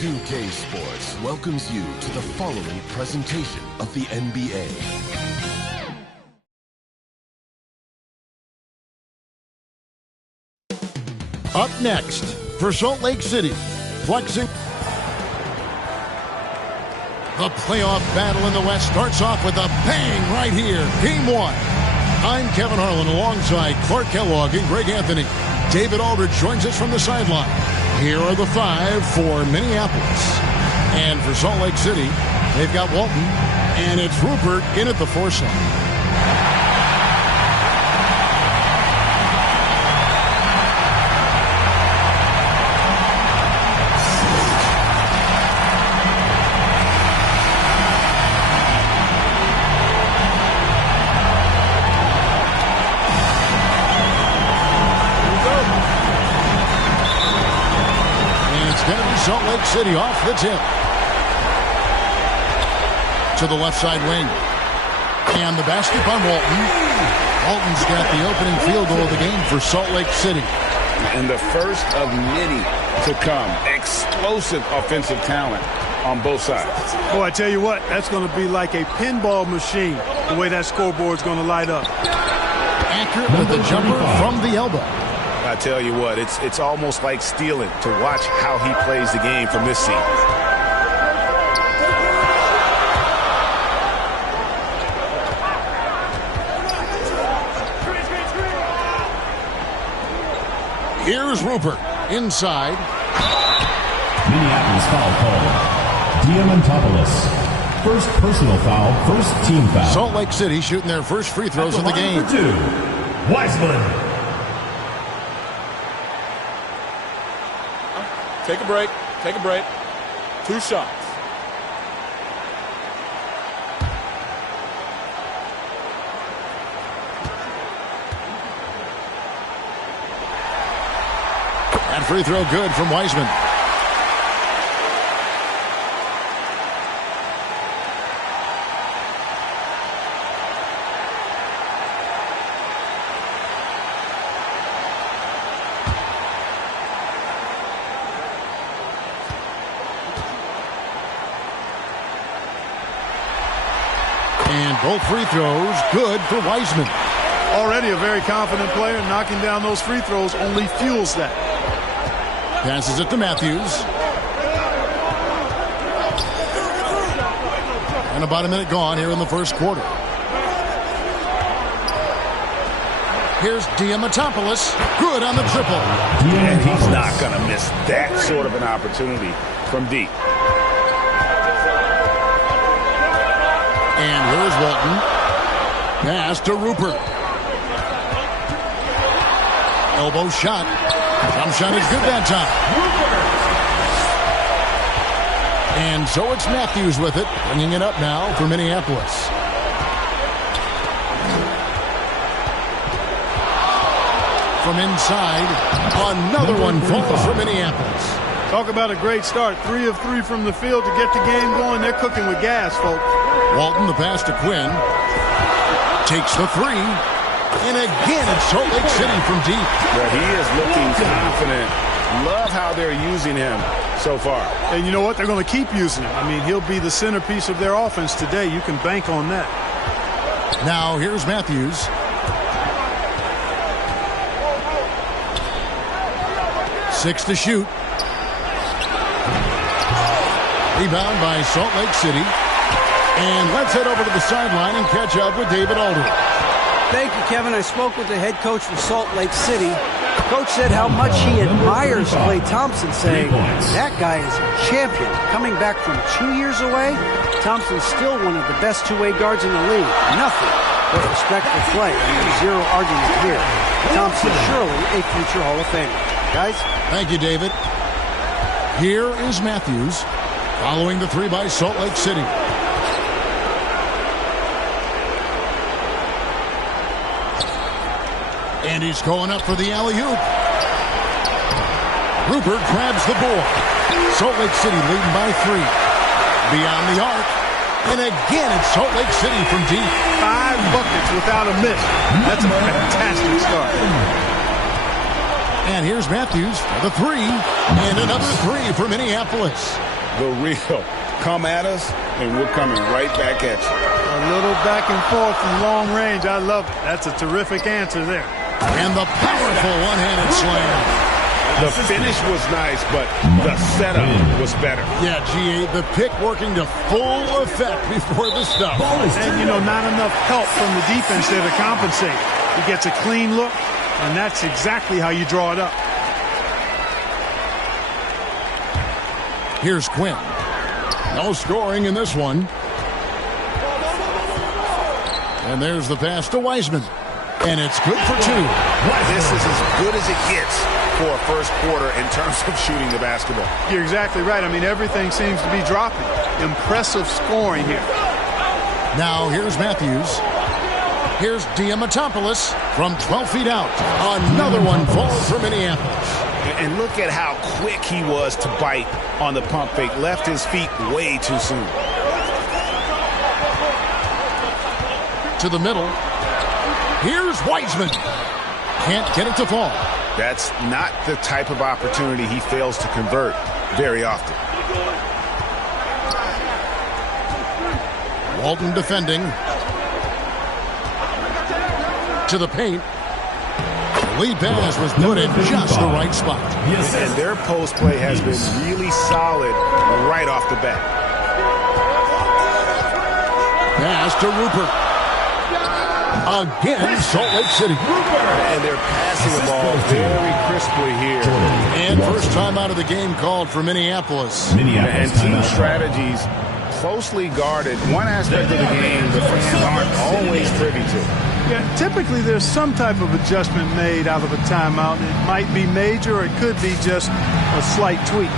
2K Sports welcomes you to the following presentation of the NBA. Up next, for Salt Lake City, flexing. The playoff battle in the West starts off with a bang right here. Game one. I'm Kevin Harlan alongside Clark Kellogg and Greg Anthony. David Aldridge joins us from the sideline. Here are the five for Minneapolis. And for Salt Lake City, they've got Walton, and it's Rupert in at the 4 slot. Salt Lake City off the tip. To the left side wing. And the basket by Walton. Walton's got the opening field goal of the game for Salt Lake City. And the first of many to come. Explosive offensive talent on both sides. Boy, I tell you what, that's going to be like a pinball machine, the way that scoreboard's going to light up. Accurate with the jumper from the elbow. I tell you what, it's almost like stealing to watch how he plays the game from this seat. Here's Rupert inside. Minneapolis foul called. Diamantopoulos. First personal foul, first team foul. Salt Lake City shooting their first free throws of the game. For 2, Wiseman. Take a break. Take a break. 2 shots. That free throw good from Wiseman. And both free throws good for Wiseman. Already a very confident player. Knocking down those free throws only fuels that. Passes it to Matthews. And about a minute gone here in the first quarter. Here's Diamantopoulos. Good on the triple. And he's not going to miss that sort of an opportunity from deep. And here's Walton. Pass to Rupert. Elbow shot. Jump shot is good that time. And so it's Matthews with it, bringing it up now for Minneapolis. From inside, another one falls for Minneapolis. Talk about a great start. 3 of 3 from the field to get the game going. They're cooking with gas, folks. Walton, the pass to Quinn. Takes the 3. And again, it's Salt Lake City from deep. Well, he is looking confident. Love how they're using him so far. And you know what? They're going to keep using him. I mean, he'll be the centerpiece of their offense today. You can bank on that. Now, here's Matthews. Six to shoot. Rebound by Salt Lake City. And let's head over to the sideline and catch up with David Aldridge. Thank you, Kevin. I spoke with the head coach for Salt Lake City. Coach said how much he admires Klay Thompson, saying that guy is a champion. Coming back from 2 years away, Thompson's still one of the best two-way guards in the league. Nothing but respect for Klay, and there's zero argument here. Thompson surely a future Hall of Famer. Guys? Thank you, David. Here is Matthews following the 3 by Salt Lake City. And he's going up for the alley-oop. Rupert grabs the board. Salt Lake City leading by 3. Beyond the arc. And again, it's Salt Lake City from deep. 5 buckets without a miss. That's a fantastic start. And here's Matthews for the 3. And another 3 for Minneapolis. the real. Come at us, and we're coming right back at you. A little back and forth from long range. I love it. That's a terrific answer there. And the powerful one-handed slam. The finish was nice, but the setup was better. Yeah, G.A., the pick working to full effect before the stop. And, you know, not enough help from the defense there to compensate. He gets a clean look, and that's exactly how you draw it up. Here's Quinn. No scoring in this one. And there's the pass to Wiseman. And it's good for two. This is as good as it gets for a first quarter in terms of shooting the basketball. You're exactly right. I mean, everything seems to be dropping. Impressive scoring here. Now here's Matthews. Here's Diamantopoulos from 12 feet out. Another one falls for Minneapolis. And look at how quick he was to bite on the pump fake. Left his feet way too soon. To the middle. Here's Wiseman. Can't get it to fall. That's not the type of opportunity he fails to convert very often. Walton defending. To the paint. The lead pass was put in just the right spot. And their post play has been really solid right off the bat. Pass to Rupert. Again, Salt Lake City. And they're passing the ball very crisply here. And first time out of the game called for Minneapolis. And team strategies closely guarded. One aspect of the game the fans aren't always privy to. Yeah, typically there's some type of adjustment made out of a timeout. It might be major or it could be just a slight tweak.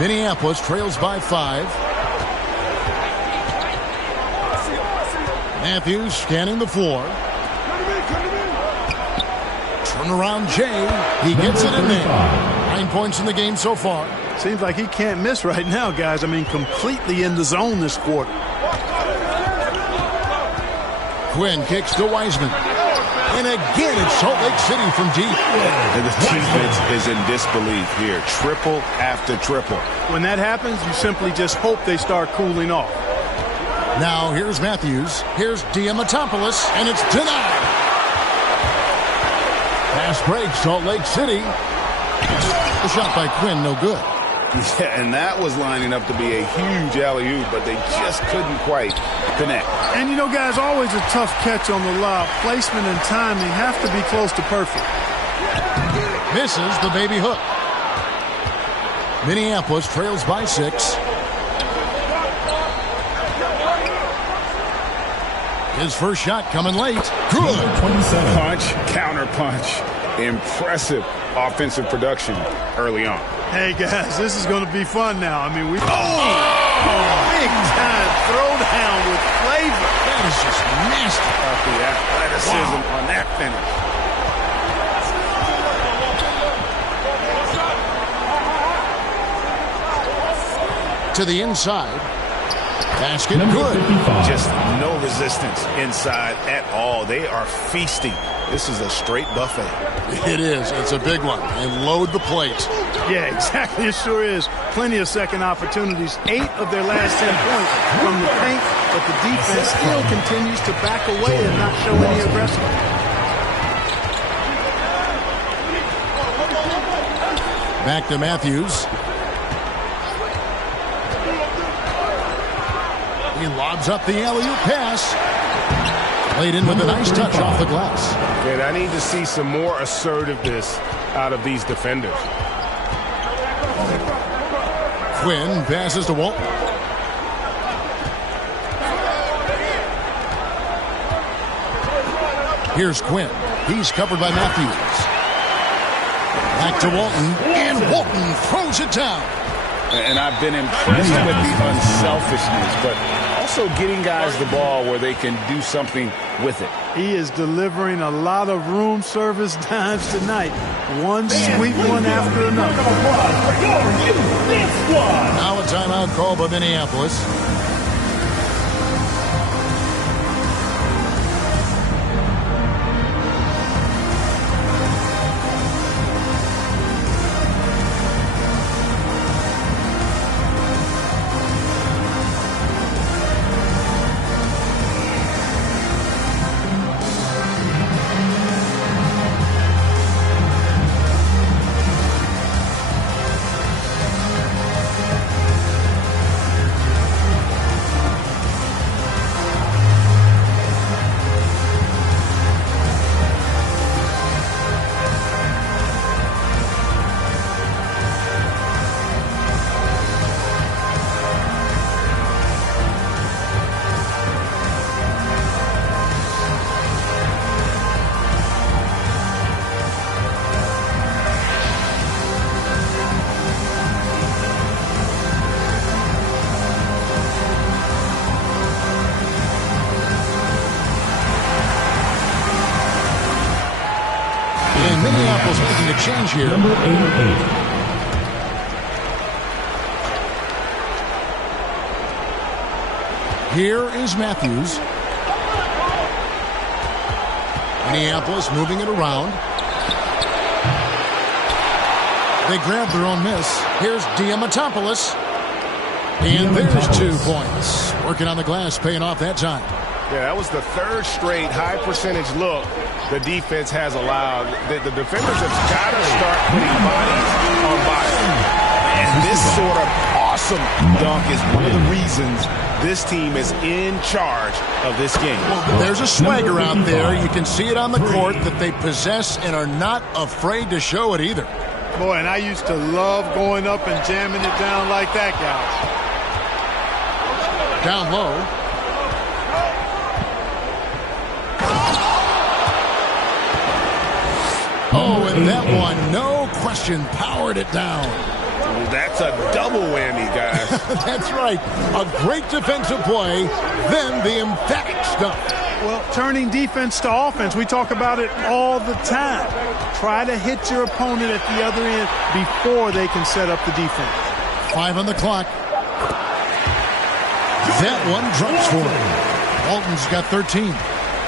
Minneapolis trails by 5. Matthews scanning the floor. Turn around Jay. He gets it in there. 9 points in the game so far. Seems like he can't miss right now, guys. I mean, completely in the zone this quarter. Quinn kicks to Wiseman. And again, it's Salt Lake City from deep. And the defense is in disbelief here. Triple after triple. When that happens, you simply just hope they start cooling off. Now here's Matthews. Here's Diamantopoulos, and it's denied. Pass break, Salt Lake City. The shot by Quinn, no good. Yeah, and that was lining up to be a huge alley-oop, but they just couldn't quite connect. And, you know, guys, always a tough catch on the lob. Placement and timing have to be close to perfect. Misses the baby hook. Minneapolis trails by 6. His first shot coming late. Good. 27. Punch, counter punch. Impressive offensive production early on. Hey, guys, this is going to be fun now. I mean, big time throwdown with flavor. That is just nasty. The athleticism on that finish. To the inside. Basket Number good. 55. Just no resistance inside at all. They are feasting. This is a straight buffet. It is. It's a big one. And load the plate. Yeah, exactly. It sure is. Plenty of second opportunities. 8 of their last 10 points from the paint, but the defense still continues to back away and not show any aggression. Back to Matthews. He lobs up the alley-oop pass. Played in with a nice touch off the glass. And I need to see some more assertiveness out of these defenders. Quinn passes to Walton. Here's Quinn. He's covered by Matthews. Back to Walton, and Walton throws it down. And I've been impressed with the unselfishness, but also getting guys the ball where they can do something with it. He is delivering a lot of room service dimes tonight. One sweet one after another. Now a timeout call by Minneapolis. Minneapolis making a change here. Number 88. Here is Matthews. Minneapolis moving it around. They grab their own miss. Here's Diamantopoulos. And there's 2 points. Working on the glass, paying off that time. Yeah, that was the 3rd straight high percentage look the defense has allowed. The defenders have got to start putting bodies on bodies. And this sort of awesome dunk is one of the reasons this team is in charge of this game. Well, there's a swagger out there. You can see it on the court that they possess and are not afraid to show it either. Boy, and I used to love going up and jamming it down like that, guys. Down low. Oh, and that one, no question, powered it down. That's a double whammy, guys. That's right. A great defensive play, then the emphatic stuff. Well, turning defense to offense, we talk about it all the time. Try to hit your opponent at the other end before they can set up the defense. 5 on the clock. That one drops for him. Walton's got 13.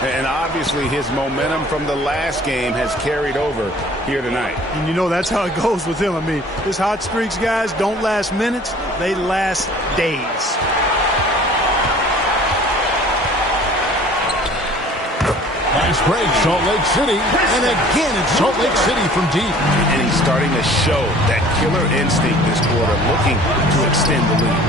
And obviously his momentum from the last game has carried over here tonight. And you know that's how it goes with him. I mean, his hot streaks, guys, don't last minutes. They last days. Nice break, Salt Lake City. And again, it's Salt Lake City from deep. And he's starting to show that killer instinct this quarter, looking to extend the lead.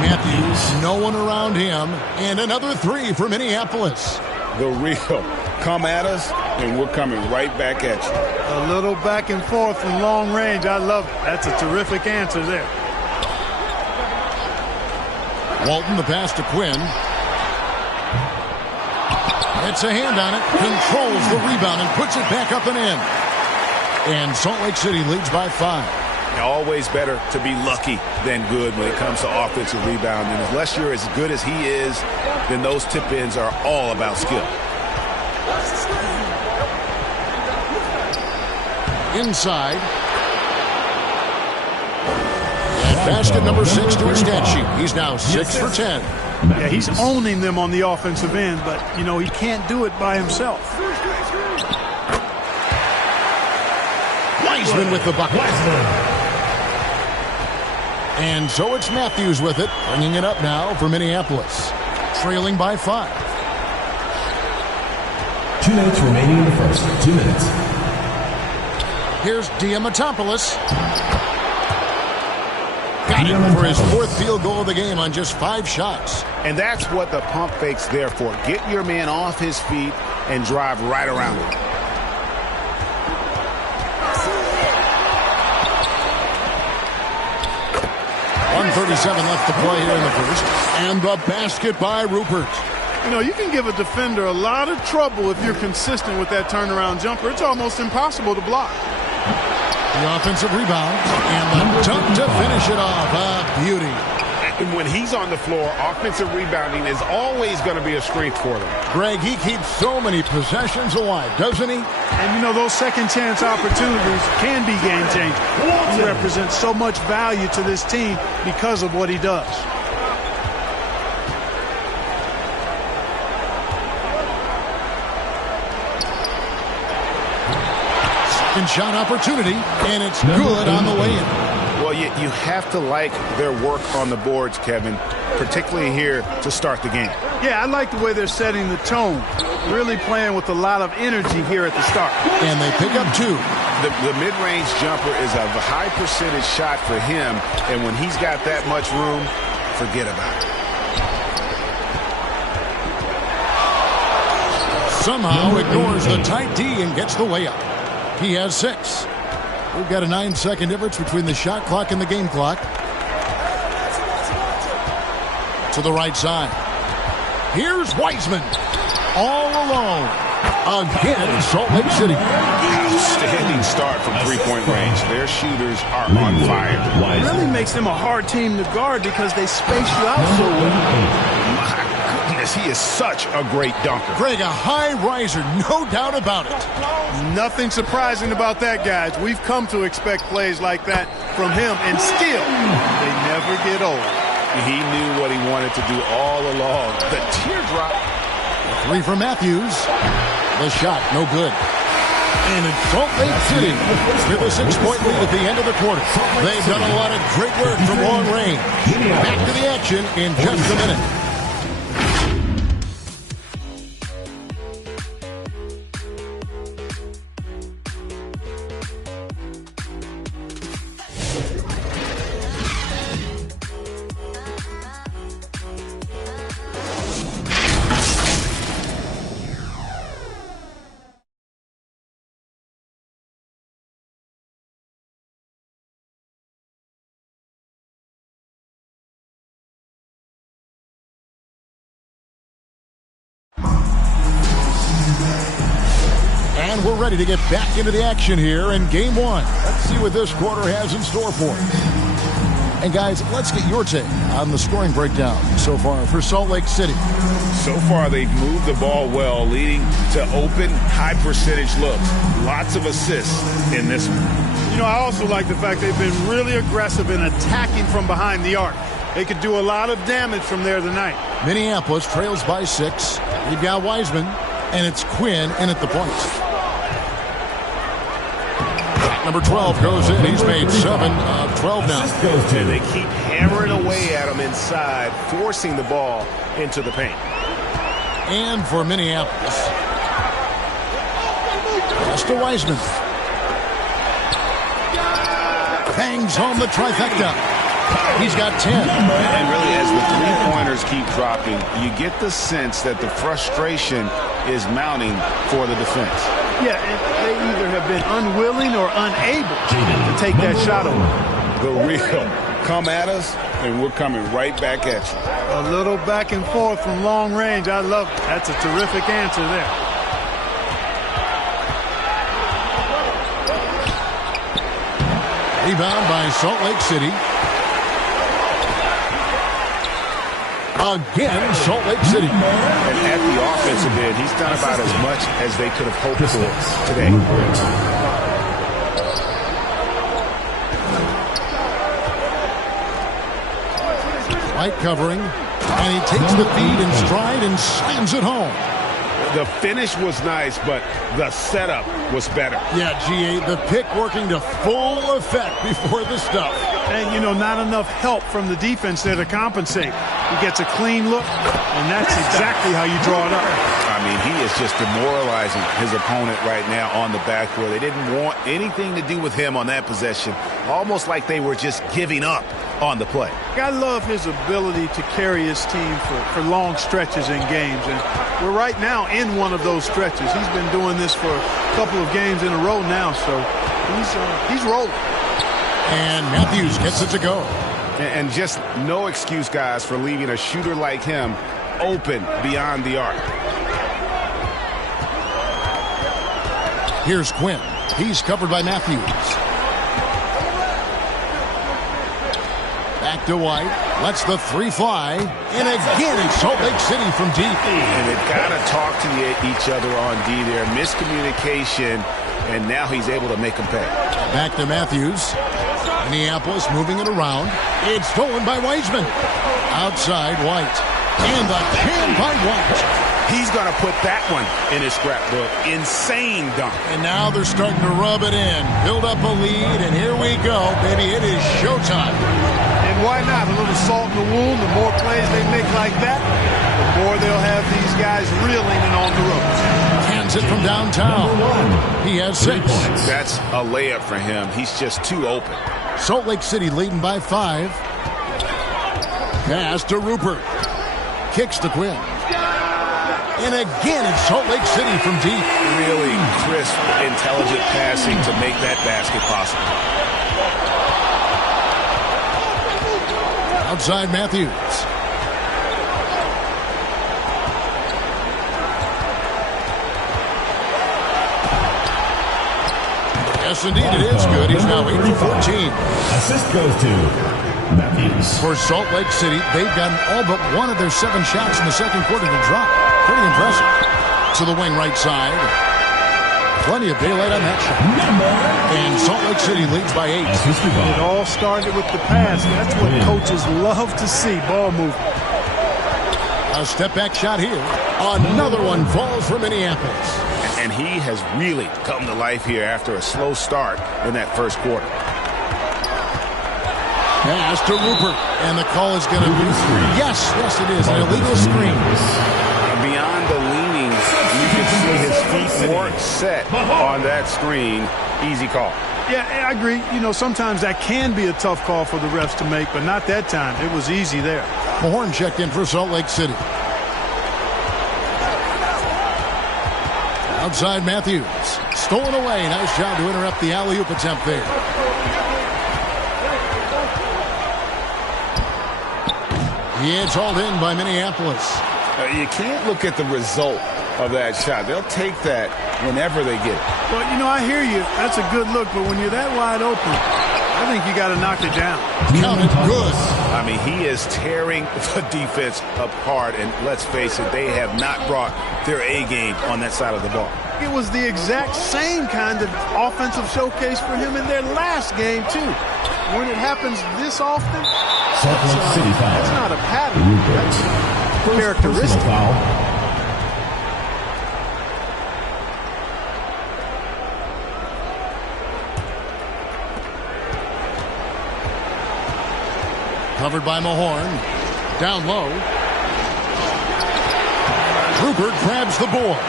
Matthews, no one around him, and another 3 for Minneapolis. The real come at us, and we're coming right back at you. A little back and forth from long range. I love it. That's a terrific answer there. Walton, the pass to Quinn. Gets a hand on it, controls the rebound, and puts it back up and in. And Salt Lake City leads by 5. Always better to be lucky than good when it comes to offensive rebounding. Unless you're as good as he is, then those tip-ins are all about skill. Inside. And basket number 6 to his stat sheet. He's now 6 for 10. Yeah, he's owning them on the offensive end, but, you know, he can't do it by himself. Wiseman with the bucket. And so it's Matthews with it, bringing it up now for Minneapolis. Trailing by 5. 2 minutes remaining in the first. 2 minutes. Here's Diamantopoulos. Got it for his 4th field goal of the game on just 5 shots. And that's what the pump fake's there for. Get your man off his feet and drive right around him. .137 left to play here in the first. And the basket by Rupert. You know, you can give a defender a lot of trouble if you're consistent with that turnaround jumper. It's almost impossible to block. The offensive rebound and the dunk to finish it off. A beauty. And when he's on the floor, offensive rebounding is always going to be a strength for them. Greg, he keeps so many possessions alive, doesn't he? And, you know, those second chance opportunities can be game-changing. He represents so much value to this team because of what he does. Second shot opportunity, and it's good on the way in. Well, you have to like their work on the boards, Kevin, particularly here to start the game. Yeah, I like the way they're setting the tone. Really playing with a lot of energy here at the start. And they pick up 2. The mid-range jumper is a high percentage shot for him, and when he's got that much room, forget about it. Somehow ignores the tight D and gets the layup. He has 6. We've got a 9-second difference between the shot clock and the game clock. To the right side. Here's Wiseman. All alone. Again, Salt Lake City. Outstanding start from three-point range. Their shooters are on fire. It really makes them a hard team to guard because they space you out so well. My goodness, he is such a great dunker. Greg, a high riser, no doubt about it. Nothing surprising about that, guys. We've come to expect plays like that from him, and still, they never get old. He knew what he wanted to do all along. The teardrop. 3 from Matthews. The shot, no good. And it's Salt Lake City with a 6-point lead at the end of the quarter. They've done a lot of great work from long range. Back to the action in just a minute. And we're ready to get back into the action here in Game 1. Let's see what this quarter has in store for us. And guys, let's get your take on the scoring breakdown so far for Salt Lake City. So far, they've moved the ball well, leading to open, high-percentage looks. Lots of assists in this one. You know, I also like the fact they've been really aggressive in attacking from behind the arc. They could do a lot of damage from there tonight. Minneapolis trails by 6. You've got Wiseman, and it's Quinn in at the point. Number 12 goes in. He's made 7 of 12 now. And they keep hammering away at him inside, forcing the ball into the paint. And for Minneapolis, pass to Wiseman. Bangs home the trifecta. He's got 10. And really, as the three-pointers keep dropping, you get the sense that the frustration is mounting for the defense. Yeah, and they either have been unwilling or unable to take that shot away. The real come at us, and we're coming right back at you. A little back and forth from long range. I love it. That's a terrific answer there. Rebound by Salt Lake City. Again, Salt Lake City. And at the offensive end, he's done about as much as they could have hoped for today. Light covering, and he takes the feed in stride and slams it home. The finish was nice, but the setup was better. Yeah, GA, the pick working to full effect before the stuff. And, you know, not enough help from the defense there to compensate. He gets a clean look, and that's exactly how you draw it up. I mean, he is just demoralizing his opponent right now on the backboard. They didn't want anything to do with him on that possession, almost like they were just giving up on the play. I love his ability to carry his team for long stretches in games, and we're right now in one of those stretches. He's been doing this for a couple of games in a row now, so he's rolling. And Matthews gets it to go. And just no excuse, guys, for leaving a shooter like him open beyond the arc. Here's Quinn. He's covered by Matthews. Back to White. Lets the three fly. And again, it's Salt Lake City from deep. And they've got to talk to each other on D there. Miscommunication, and now he's able to make them pay. Back to Matthews. Minneapolis moving it around. It's stolen by Wiseman. Outside White. And the can by White. He's going to put that one in his scrapbook. Insane dunk. And now they're starting to rub it in. Build up a lead, and here we go, baby. It is showtime. And why not? A little salt in the wound. The more plays they make like that, the more they'll have these guys reeling and on the ropes. Hands it from downtown. He has 6. That's a layup for him. He's just too open. Salt Lake City leading by 5. Pass to Rupert. Kicks to Quinn. And again, it's Salt Lake City from deep. Really crisp, intelligent passing to make that basket possible. Outside Matthews. Yes, indeed, it is good. He's now 8 for 14. Assist goes to Matthews. For Salt Lake City, they've gotten all but one of their 7 shots in the second quarter to drop. Pretty impressive. To the wing right side. Plenty of daylight on that shot. And Salt Lake City leads by 8. It all started with the pass. That's what coaches love to see, ball movement. A step-back shot here. Another one falls for Minneapolis. And he has really come to life here after a slow start in that first quarter. Pass to Rupert. And the call is going to be... Yes, it is. An illegal screen. Beyond the leanings, you can see his feet weren't set on that screen. Easy call. Yeah, I agree. You know, sometimes that can be a tough call for the refs to make, but not that time. It was easy there. Mahorn checked in for Salt Lake City. Outside Matthews. Stolen away. Nice job to interrupt the alley-oop attempt there. It's hauled in by Minneapolis. You can't look at the result of that shot. They'll take that whenever they get it. Well, you know, I hear you. That's a good look, but when you're that wide open, I think you got to knock it down. Counted good. I mean, he is tearing the defense apart, and let's face it, they have not brought their A game on that side of the ball. It was the exact same kind of offensive showcase for him in their last game, too. When it happens this often, Salt Lake City foul. that's not a pattern. That's characteristic. Foul. Covered by Mahorn. Down low. Rupert grabs the board.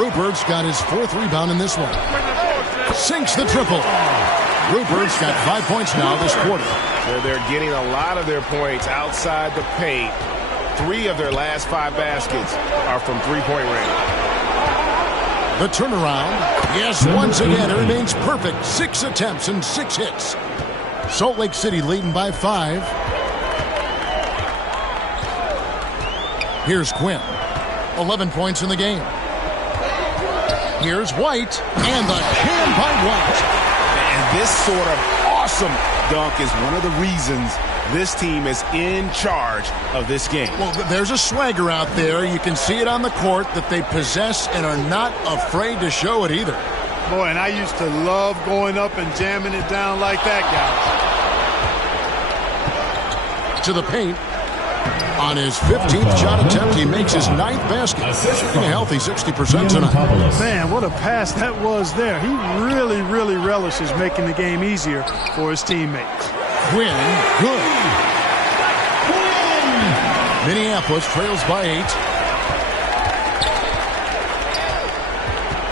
Rupert's got his 4th rebound in this one. Sinks the triple. Rupert's got 5 points now this quarter. They're getting a lot of their points outside the paint. 3 of their last 5 baskets are from three-point range. The turnaround. Yes, once again, it remains perfect. 6 attempts and 6 hits. Salt Lake City leading by 5. Here's Quinn. 11 points in the game. Here's White. And the can by White. And this sort of awesome dunk is one of the reasons this team is in charge of this game. Well, there's a swagger out there. You can see it on the court that they possess and are not afraid to show it either. Boy, and I used to love going up and jamming it down like that, guys. To the paint. On his 15th shot attempt, he makes his 9th basket. Shooting a healthy 60% tonight. Man, what a pass that was there. He really, really relishes making the game easier for his teammates. Quinn, good. Minneapolis trails by 8.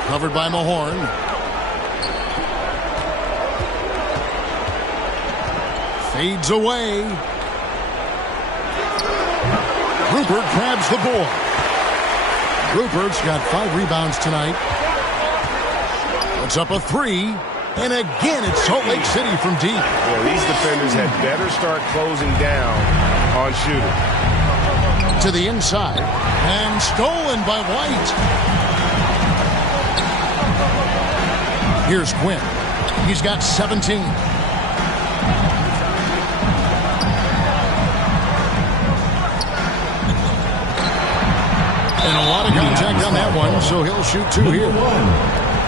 Covered by Mahorn. Fades away. Rupert grabs the board. Rupert's got 5 rebounds tonight. Puts up a 3. And again, it's Salt Lake City from deep. Yeah, these defenders had better start closing down on shooting. To the inside. And stolen by White. Here's Quinn. He's got 17. And a lot of contact on that one, so he'll shoot 2 here.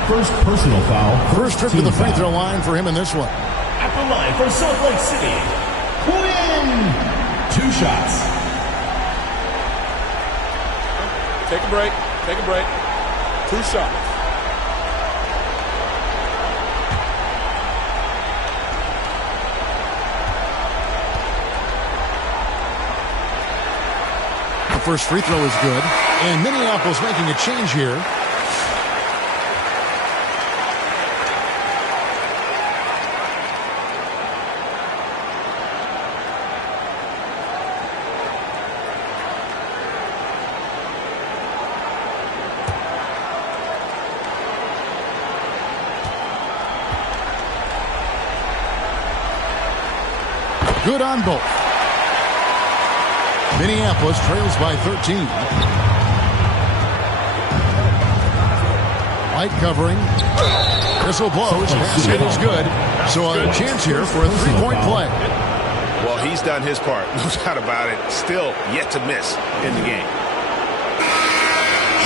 First personal foul. First trip to the free throw line for him in this one. At the line for Salt Lake City, Quinn. 2 shots. Take a break. Take a break. 2 shots. The first free throw is good. And Minneapolis making a change here. Good on both. Minneapolis trails by 13. White covering. Whistle blows. Basket is good. So a chance here for a 3-point play. Well, he's done his part. No doubt about it. Still yet to miss in the game.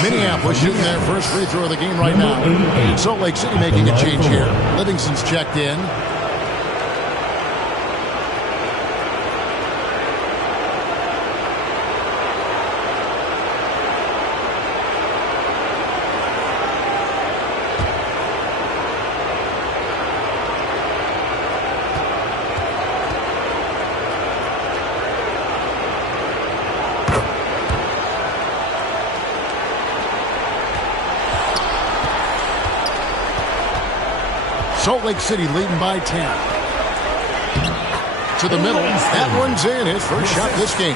Minneapolis shooting their first free throw of the game right now. Salt Lake City making a change here. Livingston's checked in. Salt Lake City leading by 10. To the middle. That one's in. His first shot this game.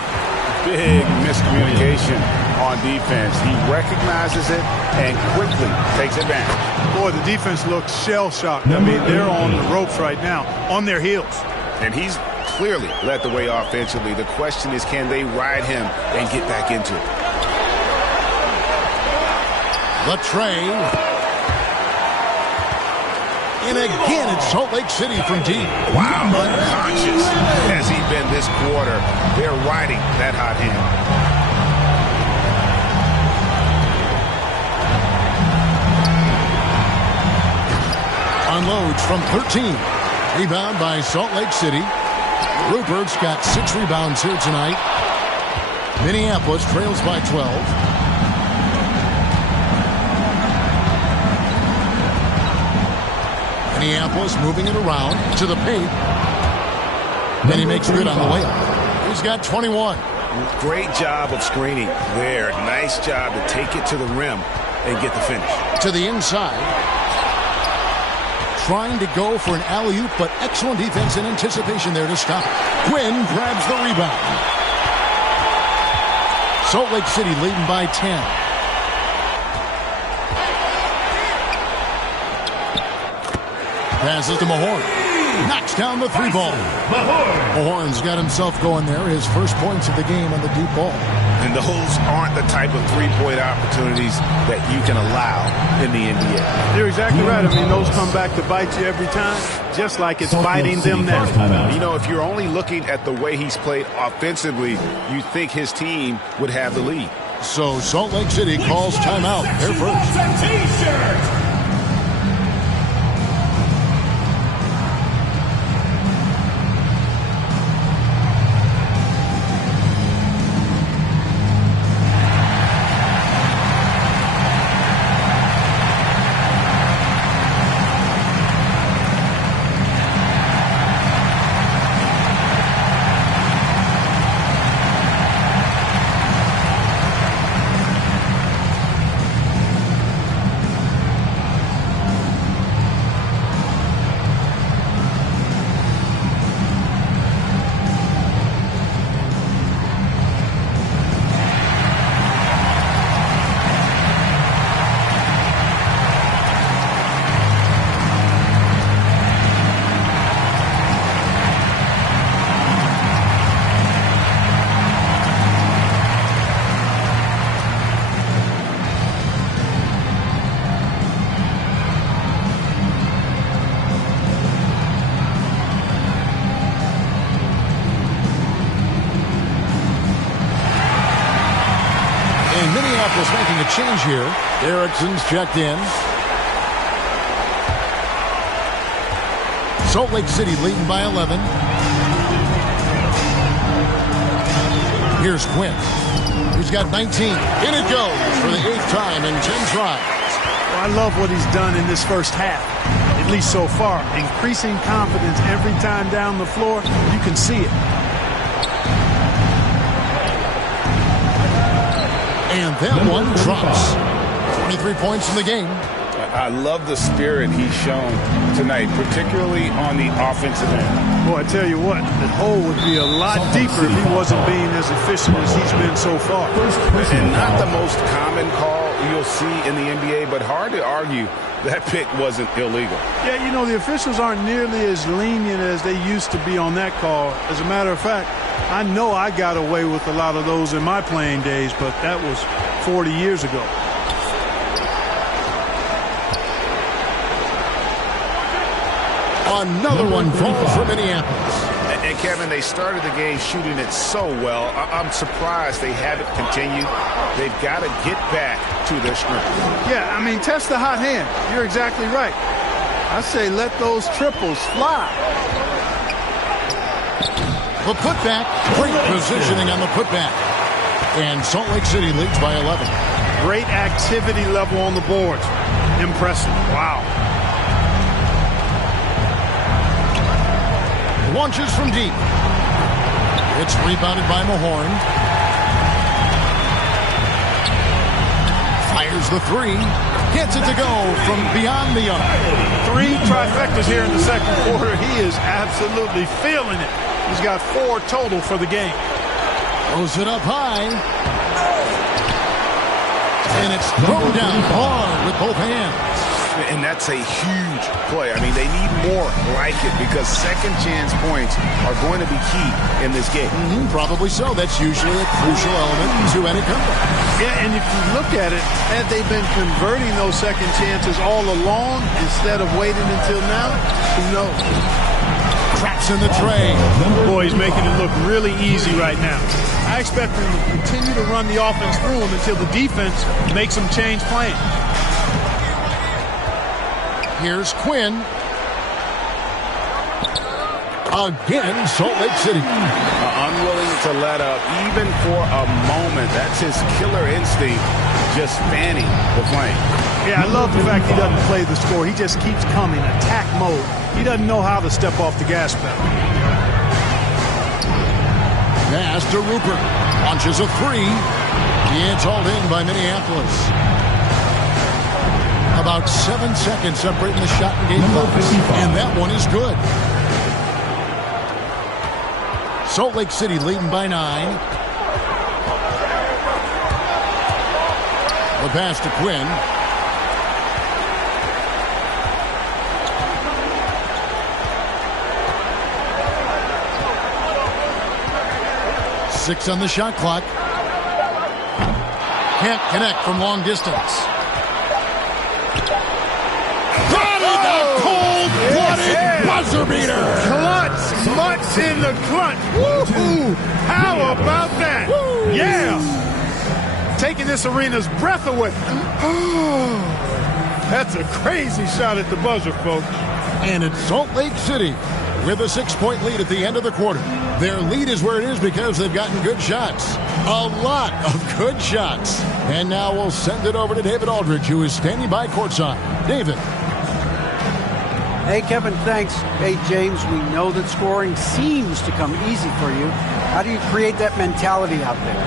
Big miscommunication on defense. He recognizes it and quickly takes advantage. Boy, the defense looks shell-shocked. I mean, they're on the ropes right now, on their heels. And he's clearly led the way offensively. The question is, can they ride him and get back into it? Latray. And again, it's Salt Lake City from deep. Wow, unconscious has he been this quarter. They're riding that hot hand. Unloads from 13. Rebound by Salt Lake City. Rupert's got 6 rebounds here tonight. Minneapolis trails by 12. Minneapolis moving it around to the paint. And he makes good on the way up. He's got 21. Great job of screening there. Nice job to take it to the rim and get the finish. To the inside. Trying to go for an alley-oop, but excellent defense and anticipation there to stop it. Quinn grabs the rebound. Salt Lake City leading by 10. Passes to Mahorn. Knocks down the 3 ball. Mahorn's got himself going there. His first points of the game on the deep ball. And those aren't the type of 3-point opportunities that you can allow in the NBA. You're exactly right. I mean, those come back to bite you every time, just like it's biting them now. You know, if you're only looking at the way he's played offensively, you think his team would have the lead. So Salt Lake City calls timeout. They're first. Minneapolis making a change here. Erickson's checked in. Salt Lake City leading by 11. Here's Quinn. He's got 19. In it goes for the 8th time in 10 tries. Well, I love what he's done in this first half, at least so far. Increasing confidence every time down the floor. You can see it. And that one drops. 23 points in the game. I love the spirit he's shown tonight, particularly on the offensive end. Boy, I tell you what, the hole would be a lot deeper if he wasn't being as efficient as he's been so far. And not the most common call you'll see in the NBA, but hard to argue that pick wasn't illegal. Yeah, you know, the officials aren't nearly as lenient as they used to be on that call. As a matter of fact, I know I got away with a lot of those in my playing days, but that was 40 years ago. Another one falls for Minneapolis. And Kevin, they started the game shooting it so well. I'm surprised they haven't continued. They've got to get back to their strength. Yeah, I mean, test the hot hand. You're exactly right. I say let those triples fly. The putback. Great positioning on the putback. And Salt Lake City leads by 11. Great activity level on the boards. Impressive. Wow. Launches from deep. It's rebounded by Mahorn. Fires the three. Gets it to go from beyond the arc. 3 trifectas here in the second quarter. He is absolutely feeling it. He's got 4 total for the game. Throws it up high. And it's thrown down hard with both hands. And that's a huge play. I mean, they need more like it because second chance points are going to be key in this game. Probably so. That's usually a crucial element to any comeback. Yeah, and if you look at it, had they been converting those second chances all along instead of waiting until now, who knows? Traps in the tray. Boy, he's making it look really easy right now. I expect him to continue to run the offense through him until the defense makes him change plans. Here's Quinn. Again, Salt Lake City. Unwilling to let up even for a moment. That's his killer instinct, just fanning the flame. Yeah, I love the fact he doesn't play the score. He just keeps coming, attack mode. He doesn't know how to step off the gas pedal. Pass to Rupert. Launches a three. It's hauled in by Minneapolis. About 7 seconds separating the shot and game clock. And that one is good. Salt Lake City leading by 9. The pass to Quinn. Six on the shot clock. Can't connect from long distance. Buzzer beater. Clutch. Clutch in the clutch. Woo-hoo. How about that? Woo. Yeah. Taking this arena's breath away. That's a crazy shot at the buzzer, folks. And it's Salt Lake City with a 6-point lead at the end of the quarter. Their lead is where it is because they've gotten good shots. A lot of good shots. And now we'll send it over to David Aldridge, who is standing by courtside. David. Hey, Kevin, thanks. Hey, James, we know that scoring seems to come easy for you. How do you create that mentality out there?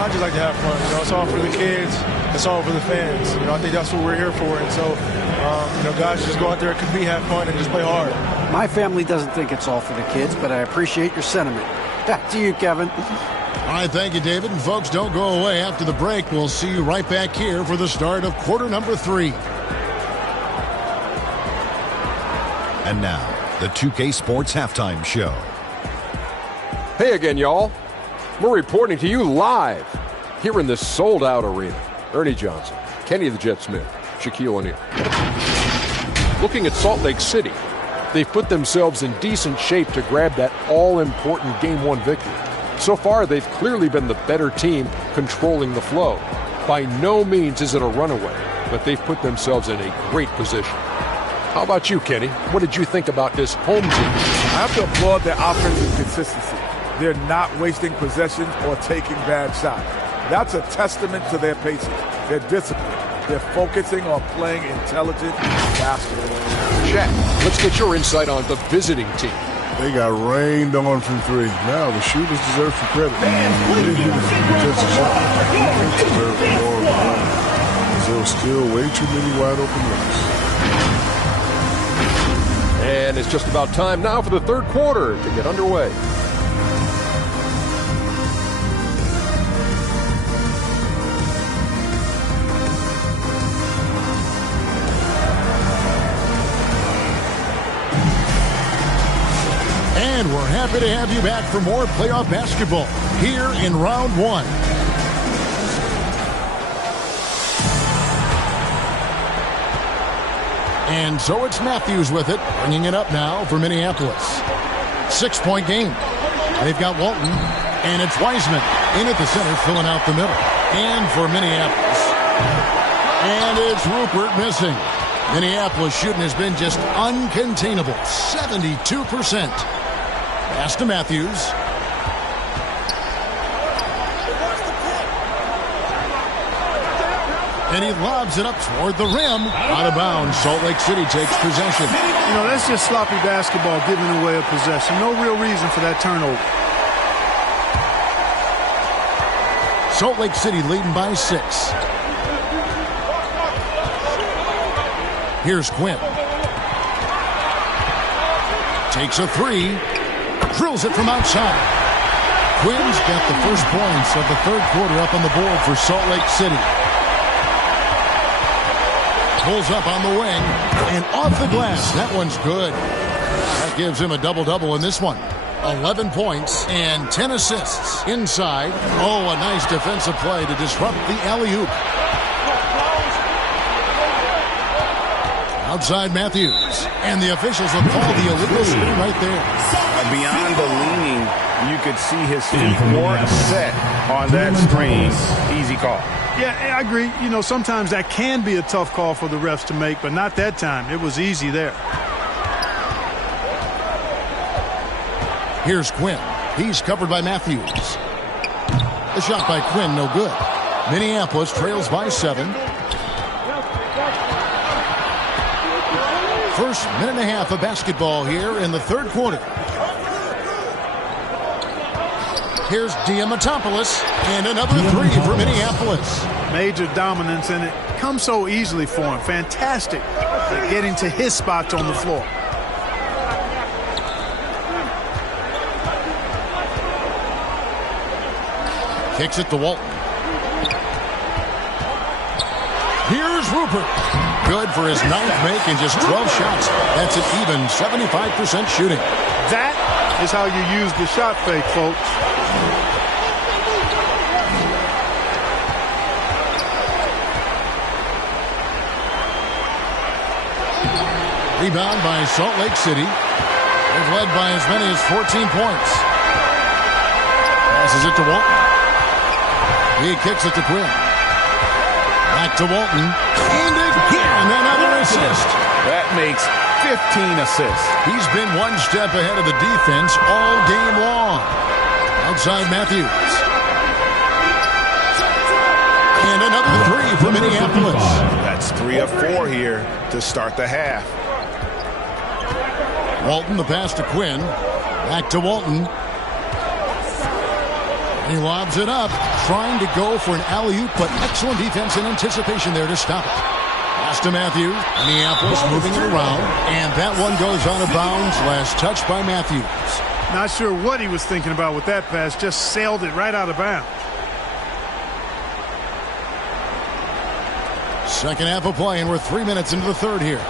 I just like to have fun. You know, it's all for the kids. It's all for the fans. You know, I think that's what we're here for. And so, you know, guys, just go out there, compete, have fun, and just play hard. My family doesn't think it's all for the kids, but I appreciate your sentiment. Back to you, Kevin. All right, thank you, David. And folks, don't go away. After the break, we'll see you right back here for the start of quarter number 3. And now, the 2K Sports Halftime Show. Hey again, y'all. We're reporting to you live here in this sold-out arena. Ernie Johnson, Kenny the Jet Smith, Shaquille O'Neal. Looking at Salt Lake City, they've put themselves in decent shape to grab that all-important Game 1 victory. So far, they've clearly been the better team controlling the flow. By no means is it a runaway, but they've put themselves in a great position. How about you, Kenny? What did you think about this home team? I have to applaud their offensive consistency. They're not wasting possessions or taking bad shots. That's a testament to their patience, their discipline. They're focusing on playing intelligent basketball. Jack, let's get your insight on the visiting team. They got rained on from three. Now the shooters deserve some credit. They didn't hit a contested shot. They deserve more because there was still way too many wide open looks. And it's just about time now for the third quarter to get underway. And we're happy to have you back for more playoff basketball here in round one. And so it's Matthews with it, bringing it up now for Minneapolis. 6-point game. They've got Walton, and it's Wiseman in at the center, filling out the middle. And for Minneapolis. And it's Rupert missing. Minneapolis shooting has been just uncontainable, 72%. Pass to Matthews. And he lobs it up toward the rim. Out of bounds. Salt Lake City takes possession. You know, that's just sloppy basketball, giving away a possession. No real reason for that turnover. Salt Lake City leading by 6. Here's Quinn. Takes a three. Drills it from outside. Quinn's got the first points of the third quarter up on the board for Salt Lake City. Pulls up on the wing and off the glass. That one's good. That gives him a double-double in this one. 11 points and 10 assists. Inside. Oh, a nice defensive play to disrupt the alley-oop. Outside Matthews. And the officials will call the illegal spin right there. Beyond the leaning, you could see his feet weren't set on that screen. Easy call. Yeah, I agree. You know, sometimes that can be a tough call for the refs to make, but not that time. It was easy there. Here's Quinn. He's covered by Matthews. The shot by Quinn, no good. Minneapolis trails by 7. First minute and a half of basketball here in the third quarter. Here's Diamantopoulos, and another three for Minneapolis. Major dominance, and it comes so easily for him. Fantastic at getting to his spots on the floor. Kicks it to Walton. Here's Rupert. Good for his 9th make and just 12 shots. That's an even 75% shooting. That is how you use the shot fake, folks. Rebound by Salt Lake City. They've led by as many as 14 points. Passes it to Walton. He kicks it to Quinn. Back to Walton. And again, another assist. That makes 15 assists. He's been one step ahead of the defense all game long. Outside Matthews. And another three for Minneapolis. That's 3 of 4 here to start the half. Walton, the pass to Quinn. Back to Walton. He lobs it up, trying to go for an alley-oop, but excellent defense and anticipation there to stop it. Pass to Matthews. Minneapolis moving it around, and that one goes out of bounds. Last touch by Matthews. Not sure what he was thinking about with that pass. Just sailed it right out of bounds. Second half of play, and we're 3 minutes into the third here.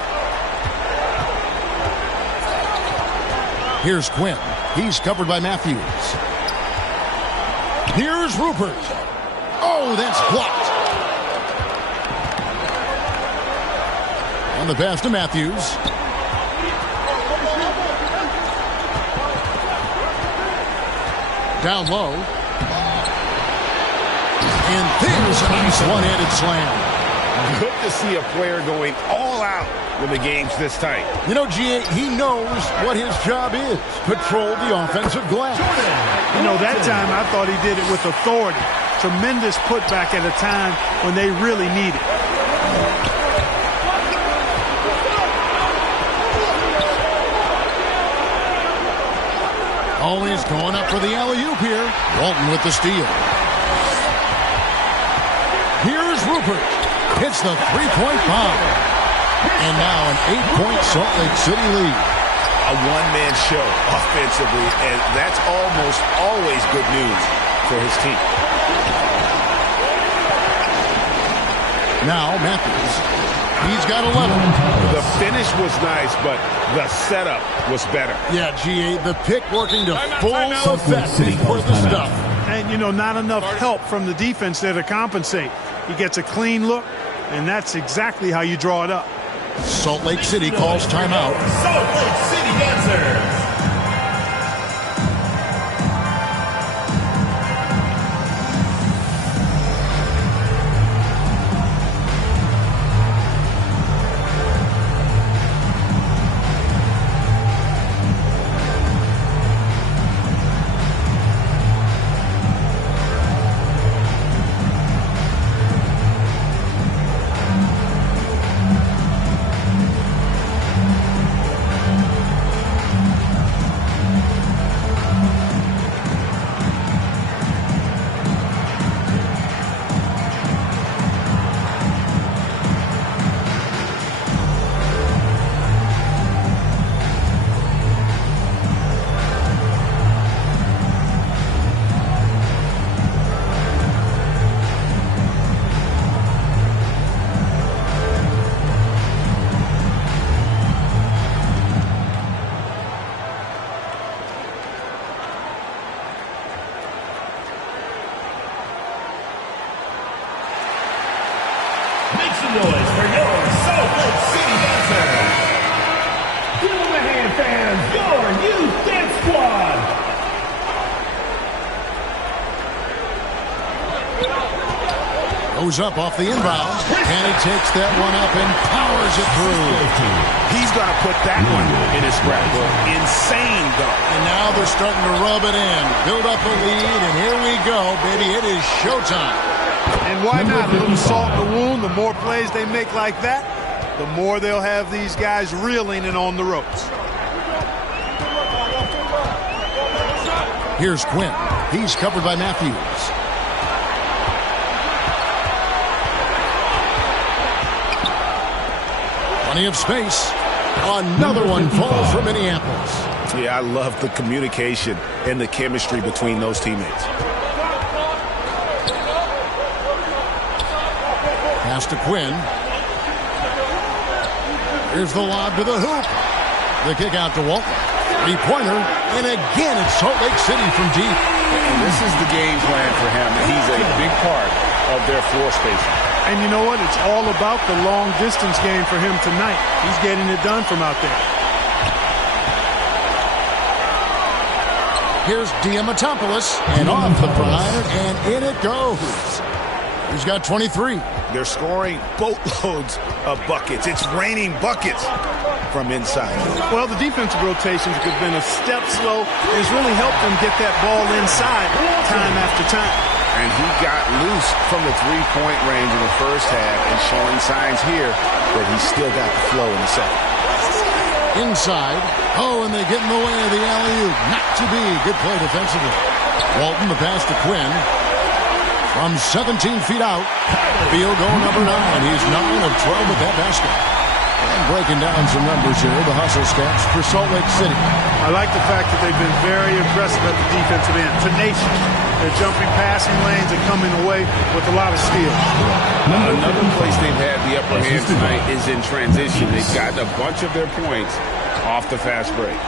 Here's Quinn. He's covered by Matthews. Here's Rupert. Oh, that's blocked. On the pass to Matthews. Down low. And there's a nice one-handed slam. Good to see a player going all out when the game's this tight. You know, G.A., he knows what his job is. Patrol the offensive glass. You know, that time I thought he did it with authority. Tremendous putback at a time when they really need it. Always going up for the alley-oop here. Walton with the steal. Here's Rupert. Hits the three-point bomb. And now an 8-point Salt Lake City lead. A one-man show offensively, and that's almost always good news for his team. Now Matthews. He's got 11. The finish was nice, but the setup was better. Yeah, G.A., the pick working to full effect for the stuff. And, you know, not enough help from the defense there to compensate. He gets a clean look, and that's exactly how you draw it up. Salt Lake City calls timeout. Salt Lake City Dancers. Make some noise for your Salt Lake City Dancers. Give them a hand, fans. Your youth dance squad. Goes up off the inbound. And he takes that one up and powers it through. He's going to put that one in his scrapbook. Insane dunk. And now they're starting to rub it in. Build up a lead, and here we go, baby. It is showtime. And why not? A little salt in the wound. The more plays they make like that, the more they'll have these guys reeling and on the ropes. Here's Quinn. He's covered by Matthews. Plenty of space. Another one falls for Minneapolis. Yeah, I love the communication and the chemistry between those teammates. Pass to Quinn. Here's the lob to the hoop. The kick out to Walton. Three-pointer. And again, it's Salt Lake City from deep. And this is the game plan for him. He's a big part of their floor spacing. And you know what? It's all about the long-distance game for him tonight. He's getting it done from out there. Here's Diamantopoulos. And off the prior, and in it goes. He's got 23. They're scoring boatloads of buckets. It's raining buckets from inside. Well, the defensive rotations have been a step slow. It's really helped them get that ball inside time after time. And he got loose from the three-point range in the first half and showing signs here that he's still got the flow in the second. Inside. Oh, and they get in the way of the alley-oop. Not to be. Good play defensively. Walton, the pass to Quinn. From 17 feet out. Field goal number 9. He's 9 of 12 with that basket. And breaking down some numbers here, the hustle stats for Salt Lake City. I like the fact that they've been very aggressive at the defensive end. Tenacious. They're jumping passing lanes and coming away with a lot of steals. Another place they've had the upper hand tonight is in transition. They've gotten a bunch of their points off the fast break.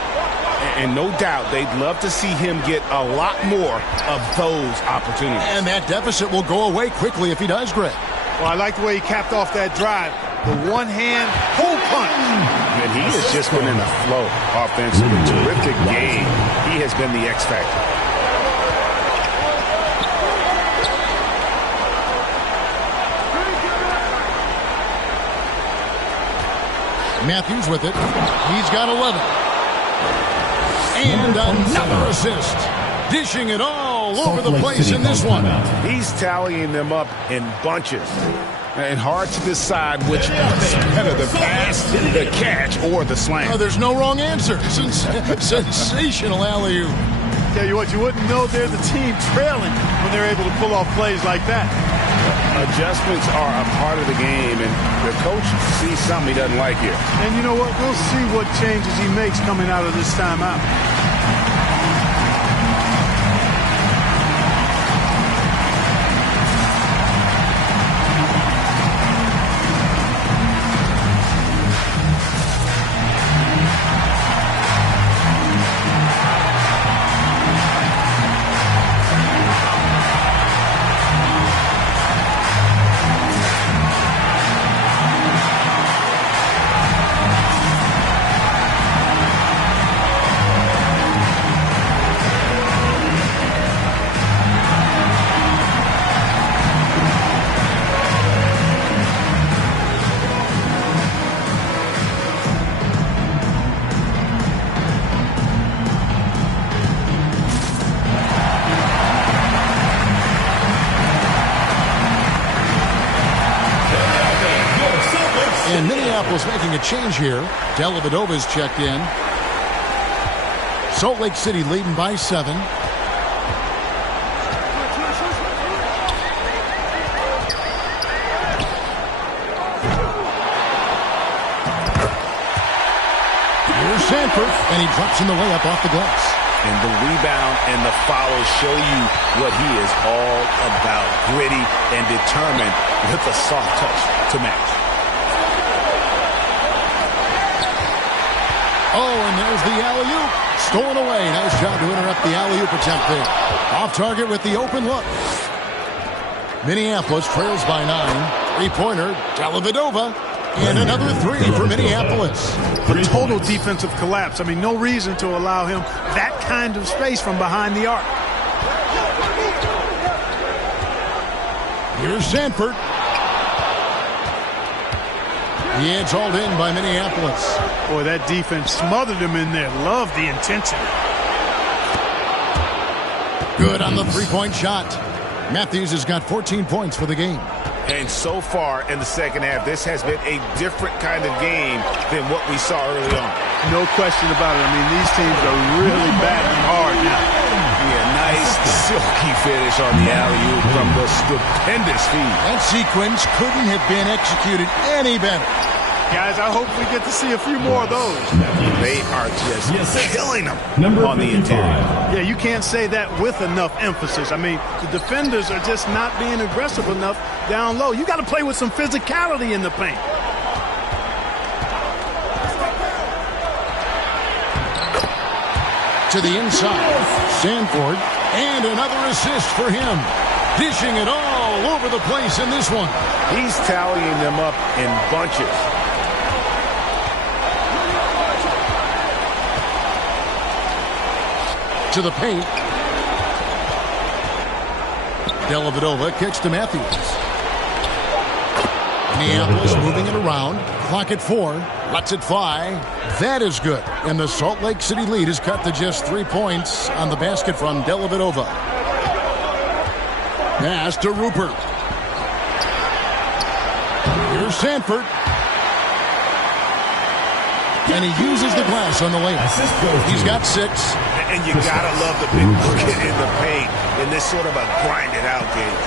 And no doubt they'd love to see him get a lot more of those opportunities. And that deficit will go away quickly if he does, Greg. Well, I like the way he capped off that drive. The one-hand hole punch. And he has just been in a flow offensively. Terrific game. He has been the X factor. Matthews with it. He's got 11. And another assist. Dishing it all over the place in this one. He's tallying them up in bunches. And hard to decide which is better, the pass, the catch, or the slam. Oh, there's no wrong answer. Sensational alley-oop. Tell you what, you wouldn't know they're the team trailing when they're able to pull off plays like that. Adjustments are a part of the game, and the coach sees something he doesn't like here. And you know what? We'll see what changes he makes coming out of this timeout. And Minneapolis making a change here. Dellavedova's checked in. Salt Lake City leading by 7. Here's Sanford, and he drops in the layup off the glass. And the rebound and the follow show you what he is all about. Gritty and determined with a soft touch to match. Oh, and there's the alley-oop. Stolen away. Nice job to interrupt the alley-oop attempt there. Off target with the open look. Minneapolis trails by 9. Three-pointer, Dellavedova. And another 3 for Minneapolis. A total defensive collapse. I mean, no reason to allow him that kind of space from behind the arc. Here's Sanford. It's hauled in by Minneapolis. Boy, that defense smothered him in there. Love the intensity. Good on the three-point shot. Matthews has got 14 points for the game. And so far in the second half, this has been a different kind of game than what we saw early on. No question about it. I mean, these teams are really battling hard now. Yeah, nice silky finish on the alley-oop from the stupendous feed. That sequence couldn't have been executed any better. Guys, I hope we get to see a few more of those. They are just killing them on the interior. Yeah, you can't say that with enough emphasis. I mean, the defenders are just not being aggressive enough down low. You got to play with some physicality in the paint. To the inside, Sanford, and another assist for him. Dishing it all over the place in this one. He's tallying them up in bunches. To the paint. Dellavedova kicks to Matthews. Minneapolis moving it around. Clock at 4. Lets it fly. That is good. And the Salt Lake City lead is cut to just 3 points on the basket from Dellavedova. Pass to Rupert. Here's Sanford. And he uses the glass on the layup. He's got 6. And you gotta love the big bucket in the paint in this sort of a grinded-out game.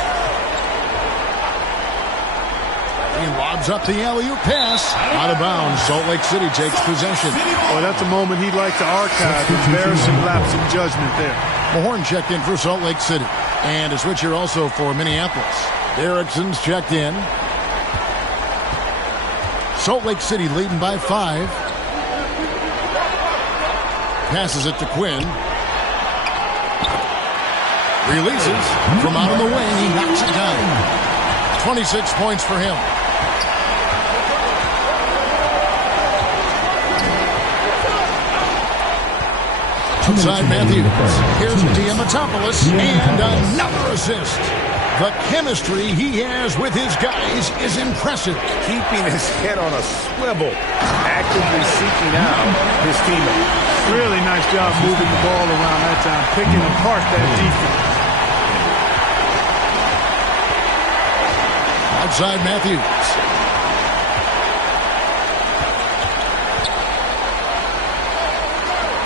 He lobs up the alley-oop pass. Out of bounds. Salt Lake City takes possession. Boy, that's a moment he'd like to archive. Embarrassing lapse in judgment there. Mahorn checked in for Salt Lake City. And a switch here also for Minneapolis. Erickson's checked in. Salt Lake City leading by 5. Passes it to Quinn. Releases from out of the wing. He knocks it down. 26 points for him. Outside Matthews. Here's Diamatopoulos. And another assist. The chemistry he has with his guys is impressive. Keeping his head on a swivel, actively seeking out his teammates. Really nice job moving the ball around that time, picking apart that defense. Outside Matthews.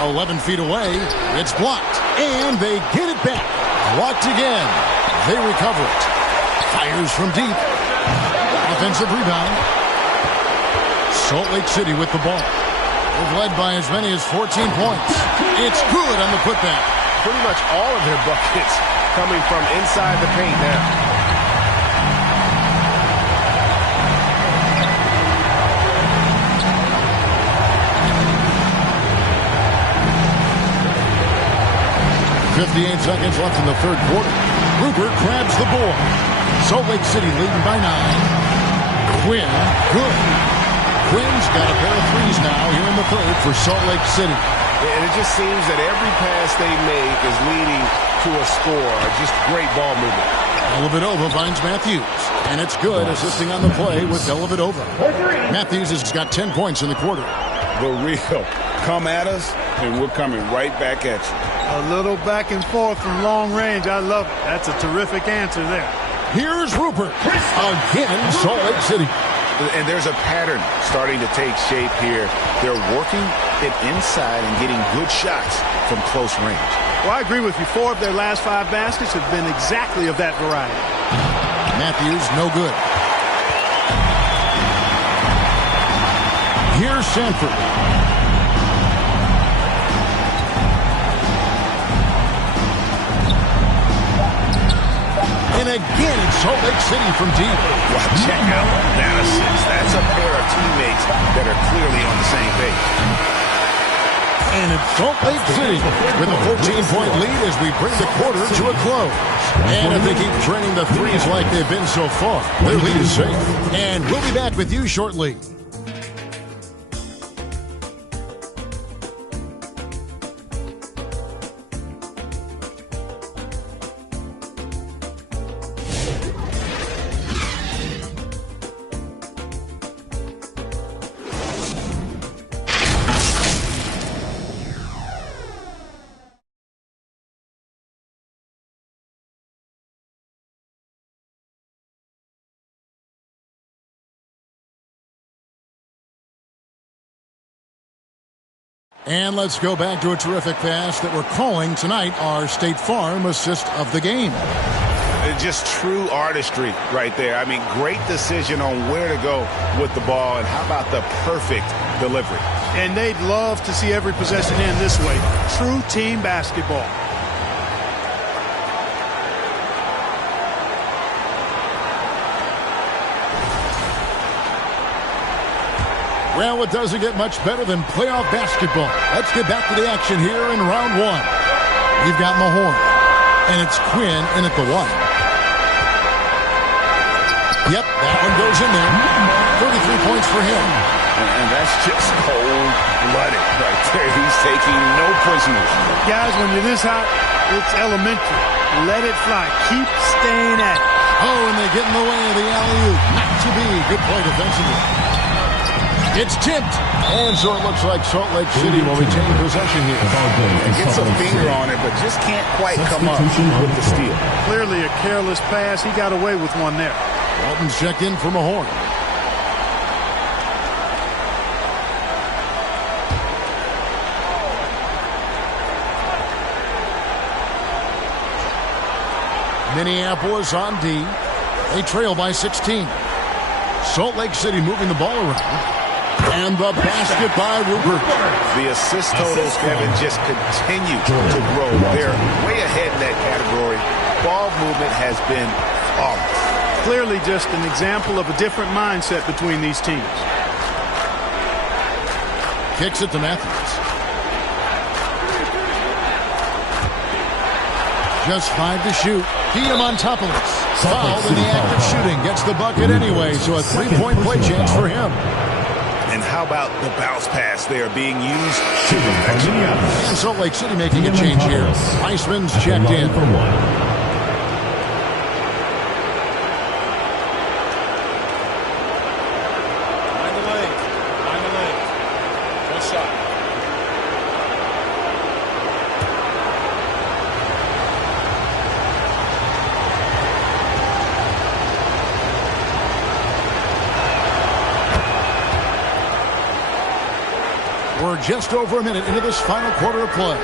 "11 feet away. It's blocked. And they get it back. Blocked again. They recover it. Fires from deep. Offensive rebound. Salt Lake City with the ball. They've led by as many as 14 points. It's good on the putback. Pretty much all of their buckets coming from inside the paint now. .58 seconds left in the third quarter. Rupert grabs the board. Salt Lake City leading by 9. Quinn, good. Quinn's got a pair of threes now here in the third for Salt Lake City. And it just seems that every pass they make is leading to a score. Just great ball movement. Dellavedova finds Matthews. And it's good, assisting on the play with Dellavedova. Matthews has got 10 points in the quarter. The real. Come at us, and we're coming right back at you. A little back and forth from long range. I love it. That's a terrific answer there. Here's Rupert. Again, Salt Lake City. And there's a pattern starting to take shape here. They're working it inside and getting good shots from close range. Well, I agree with you. 4 of their last 5 baskets have been exactly of that variety. Matthews, no good. Here's Sanford. And again, it's Salt Lake City from deep. Wow, check out that assist. That's a pair of teammates that are clearly on the same page. And it's Salt Lake City with a 14-point lead as we bring the quarter to a close. And if they keep draining the threes like they've been so far, their lead is safe. And we'll be back with you shortly. And let's go back to a terrific pass that we're calling tonight our State Farm assist of the game. Just true artistry right there. I mean, great decision on where to go with the ball, and how about the perfect delivery. And they'd love to see every possession end this way. True team basketball. Well, it doesn't get much better than playoff basketball. Let's get back to the action here in round 1. We've got Mahorn, and it's Quinn in at the 1. Yep, that one goes in there. 33 points for him. And that's just cold-blooded right there. He's taking no prisoners. Guys, when you're this hot, it's elementary. Let it fly. Keep staying at it. Oh, and they get in the way of the alley-oop. Not to be. Good play defensively. It's tipped. And so it looks like Salt Lake City will retain possession here. And gets a finger on it, but just can't quite come up with the steal. Clearly a careless pass. He got away with one there. Walton's checked in for Mahorn. Minneapolis on D. They trail by 16. Salt Lake City moving the ball around. And the basket by Rupert. The assist totals, Kevin, just continue to grow. They're way ahead in that category. Ball movement has been flawless. Clearly just an example of a different mindset between these teams. Kicks it to Matthews. Just 5 to shoot. Diamantopoulos fouled in the act of shooting. Gets the bucket anyway, so a 3-point play chance for him. And how about the bounce pass there being used to perfection? And Salt Lake City making a change here. Weissman's checked in. We're just over a minute into this final quarter of play.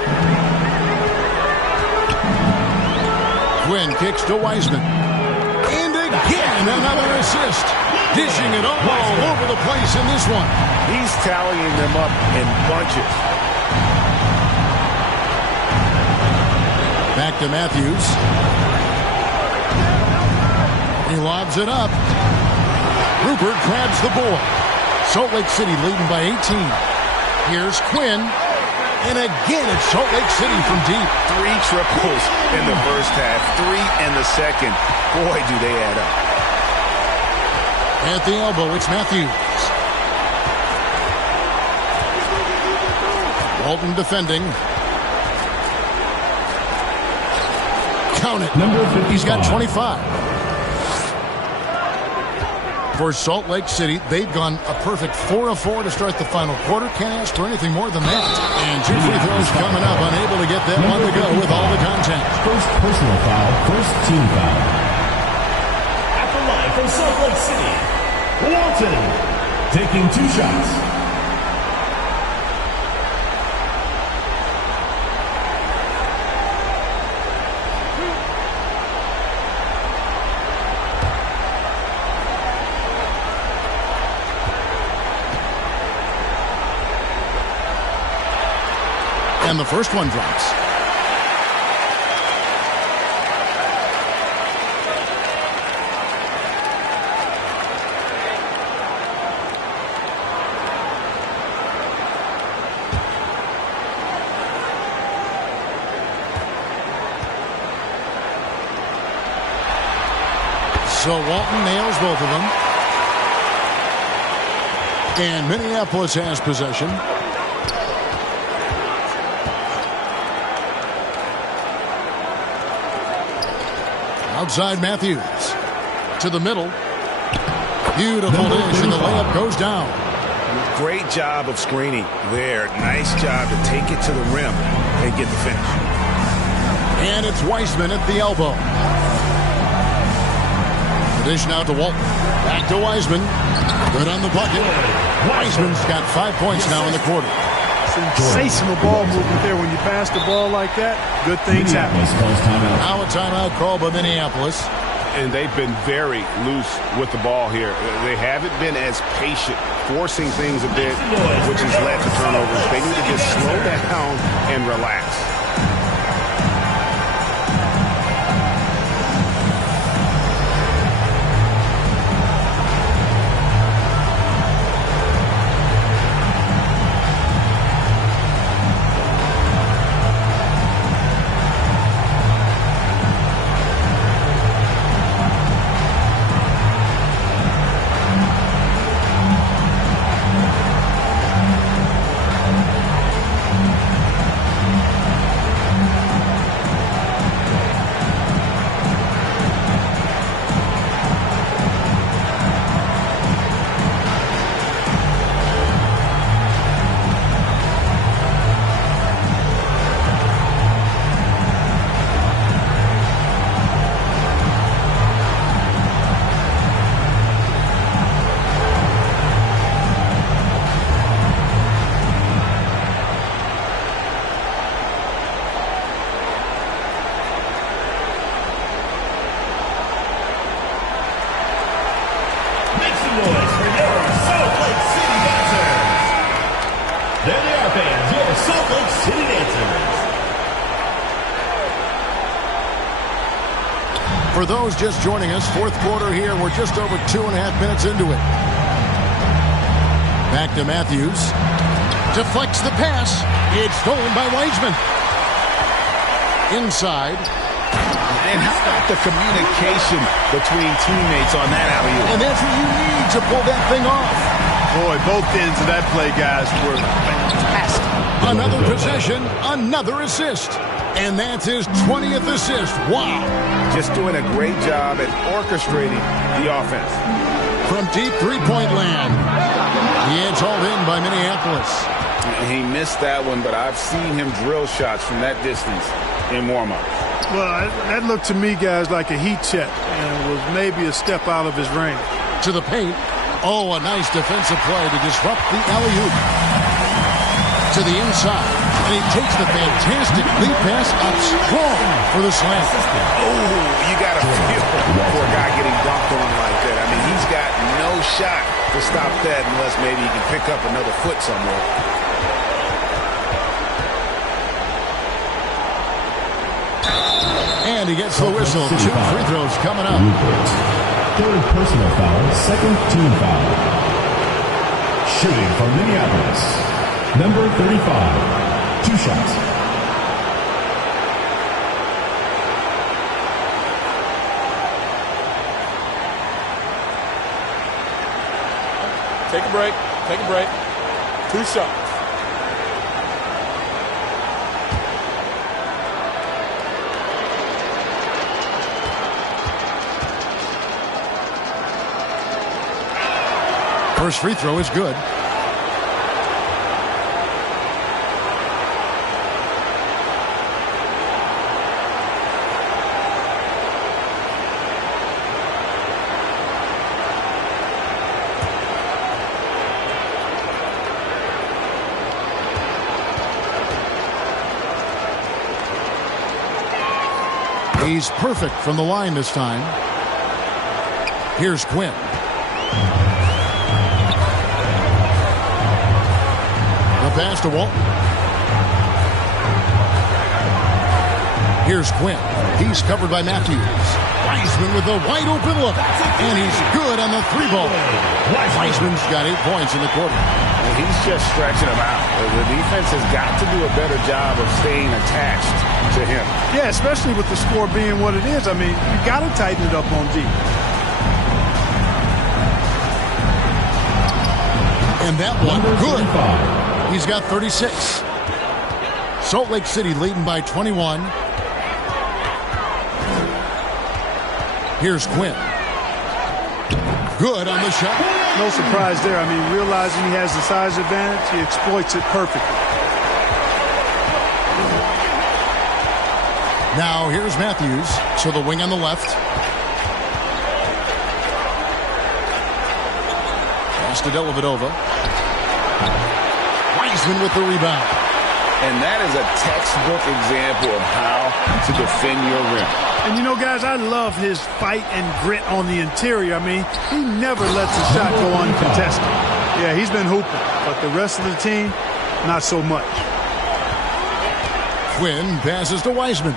Quinn kicks to Wiseman. And again, another assist. Dishing it all over the place in this one. He's tallying them up in bunches. Back to Matthews. He lobs it up. Rupert grabs the board. Salt Lake City leading by 18. Here's Quinn. And again, it's Salt Lake City from deep. 3 triples in the first half, 3 in the second. Boy, do they add up. At the elbow, it's Matthews. Walton defending. Count it. He's got 25. For Salt Lake City, they've gone a perfect 4 of 4 to start the final quarter. Can't ask for anything more than that. And 2 free throws coming up, unable to get that one to go with all the contact. First personal foul, first team foul. At the line from Salt Lake City, Walton taking 2 shots. And the first one drops. So Walton nails both of them. And Minneapolis has possession. Outside Matthews. To the middle. Beautiful dish, and the layup goes down. Great job of screening there. Nice job to take it to the rim and get the finish. And it's Wiseman at the elbow. The dish now to Walton. Back to Wiseman. Good on the bucket. Wiseman's got 5 points now in the quarter. Sensational ball movement there. When you pass the ball like that, good things happen. Now a timeout called by Minneapolis. And they've been very loose with the ball here. They haven't been as patient, forcing things a bit, which has led to turnovers. They need to just slow down and relax. For those just joining us, fourth quarter here. We're just over 2.5 minutes into it. Back to Matthews. Deflects the pass. It's stolen by Wiseman. Inside. And how about the communication between teammates on that alley-oop? And that's what you need to pull that thing off. Boy, both ends of that play, guys, were fantastic. Another possession, another assist. And that's his 20th assist. Wow. Just doing a great job at orchestrating the offense. From deep three-point land. The edge hauled in by Minneapolis. He missed that one, but I've seen him drill shots from that distance in warm-up. Well, that looked to me, guys, like a heat check, and was maybe a step out of his range. To the paint. Oh, a nice defensive play to disrupt the alley-oop. To the inside. And he takes the fantastic lead pass up strong for the slam. Oh, you got to feel for a guy getting dunked on like that. I mean, he's got no shot to stop that unless maybe he can pick up another foot somewhere. And he gets the whistle. 2 free throws coming up. Third personal foul, second team foul. Shooting from Minneapolis, number 35, 2 shots. Take a break. Take a break. 2 shots. First free throw is good. He's perfect from the line this time. Here's Quinn. Pass to Walton. Here's Quinn. He's covered by Matthews. Wiseman with a wide open look. And he's good on the 3 ball. Wiseman's got 8 points in the quarter. And he's just stretching them out. The defense has got to do a better job of staying attached to him. Yeah, especially with the score being what it is. I mean, you got to tighten it up on D. And that one, good. He's got 36. Salt Lake City leading by 21. Here's Quinn. Good on the shot. No surprise there. I mean, realizing he has the size advantage, he exploits it perfectly. Now here's Matthews to the wing on the left. Pass to Dellavedova. Wiseman with the rebound. And that is a textbook example of how to defend your rim. And, you know, guys, I love his fight and grit on the interior. I mean, he never lets a shot go uncontested. Yeah, he's been hooping, but the rest of the team, not so much. Quinn passes to Wiseman.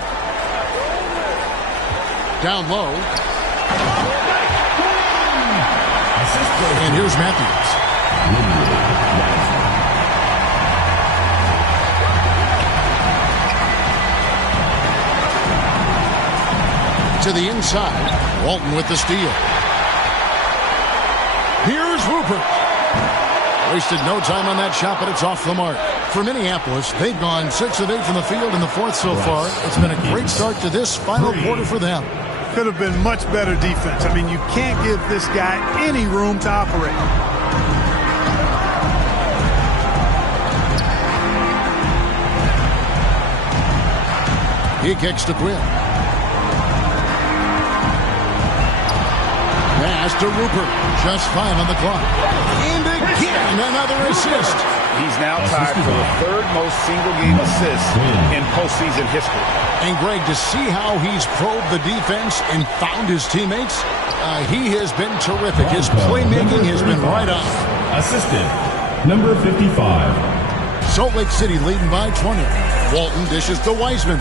Down low. And here's Matthews. To the inside. Walton with the steal. Here's Rupert. Wasted no time on that shot, but it's off the mark. For Minneapolis, they've gone 6 of 8 from the field in the fourth so far. It's been a great start to this final quarter for them. Could have been much better defense. I mean, you can't give this guy any room to operate. He kicks to Quinn. Pass to Rupert. Just 5 on the clock. And again, another assist. He's now tied for the 3rd most single-game assists in postseason history. And, Greg, to see how he's probed the defense and found his teammates, he has been terrific. His playmaking has been right on. Assistant, number 55. Salt Lake City leading by 20. Walton dishes to Wiseman.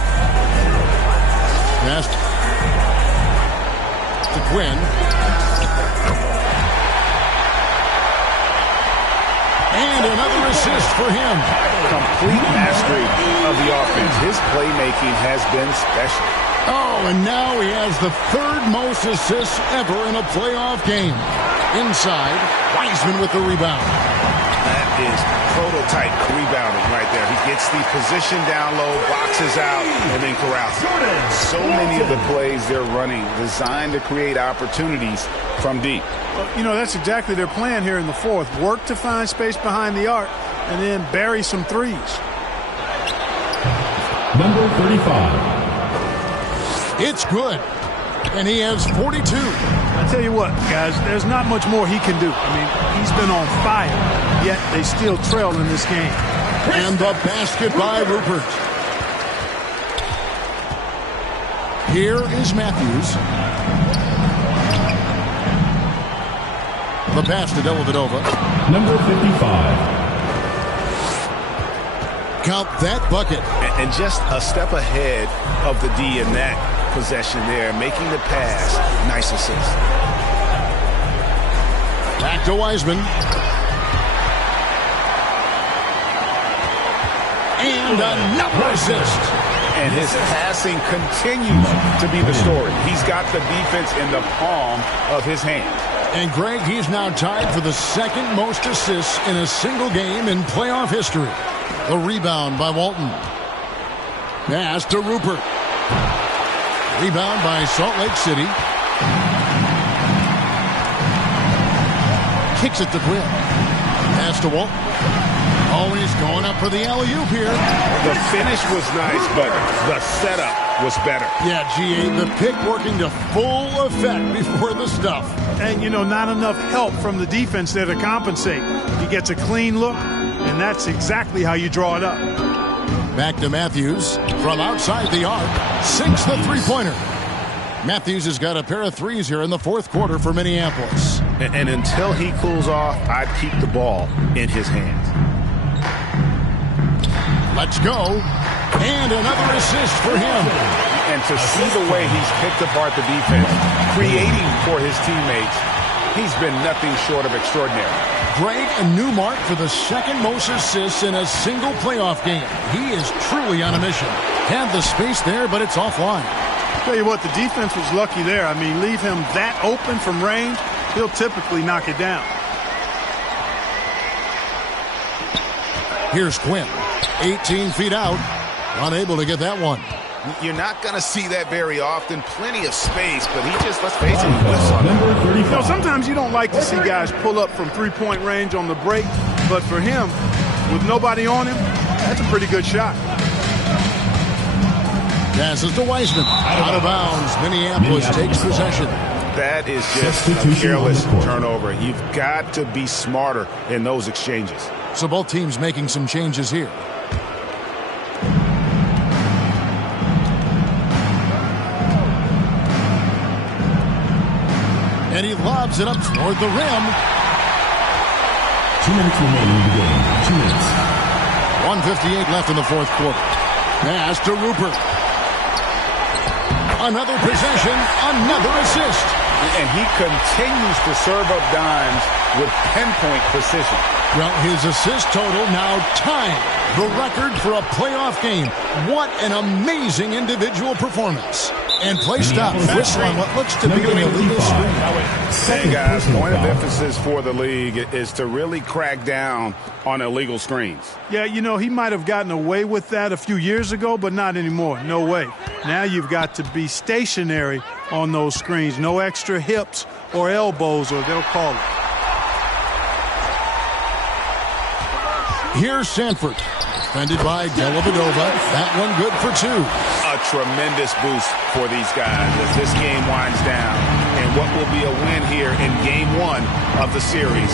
Pass to Quinn. And another assist for him. Complete mastery of the offense. His playmaking has been special. Oh, and now he has the 3rd most assists ever in a playoff game. Inside, Wiseman with the rebound. That is prototype rebounding right there. He gets the position down low, boxes out, and then corrals. So many of the plays they're running designed to create opportunities from deep. Well, you know, that's exactly their plan here in the fourth. Work to find space behind the arc and then bury some threes. Number 35. It's good. And he has 42. I tell you what, guys, there's not much more he can do. I mean, he's been on fire, yet they still trail in this game. And the basket by Rupert. Here is Matthews. The pass to Dellavedova. Number 55. Count that bucket. And just a step ahead of the D in that possession there, making the pass. Nice assist. Back to Wiseman. And another assist. And his passing continues to be the story. He's got the defense in the palm of his hand. And Greg, he's now tied for the second most assists in a single game in playoff history. The rebound by Walton. Pass to Rupert. Rebound by Salt Lake City. Kicks it to Quinn. Pass to Walton. Oh, he's going up for the alley-oop here. The finish was nice, but the setup was better. Yeah, G.A., the pick working to full effect before the stuff. And, you know, not enough help from the defense there to compensate. He gets a clean look, and that's exactly how you draw it up. Back to Matthews from outside the arc. Sinks the three-pointer. Matthews has got a pair of threes here in the fourth quarter for Minneapolis. And until he cools off, I'd keep the ball in his hands. Let's go. And another assist for him. And to see the way he's picked apart the defense, creating for his teammates, he's been nothing short of extraordinary. Greg, a new mark for the second most assists in a single playoff game. He is truly on a mission. Had the space there, but it's offline. Tell you what, the defense was lucky there. I mean, leave him that open from range, he'll typically knock it down. Here's Quinn. 18 feet out. Unable to get that one. You're not going to see that very often. Plenty of space, but he just, let's face it, he whiffs on it. You know, sometimes you don't like to see guys pull up from three-point range on the break, but for him, with nobody on him, that's a pretty good shot. Passes to Wiseman. Out of bounds. Minneapolis takes possession. That is just a careless turnover. You've got to be smarter in those exchanges. So both teams making some changes here. And he lobs it up toward the rim. 2 minutes remaining in the game. 2 minutes. 1:58 left in the fourth quarter. Pass to Rupert. Another possession, another assist. And he continues to serve up dimes with pinpoint precision. Well, his assist total now tying the record for a playoff game. What an amazing individual performance. And play stop. Whistle on what looks to be an illegal screen. Hey, guys, point of emphasis for the league is to really crack down on illegal screens. Yeah, you know, he might have gotten away with that a few years ago, but not anymore. No way. Now you've got to be stationary on those screens. No extra hips or elbows, or they'll call it. Here's Sanford. Defended by Dellavedova. That one good for two. A tremendous boost for these guys as this game winds down. And what will be a win here in game one of the series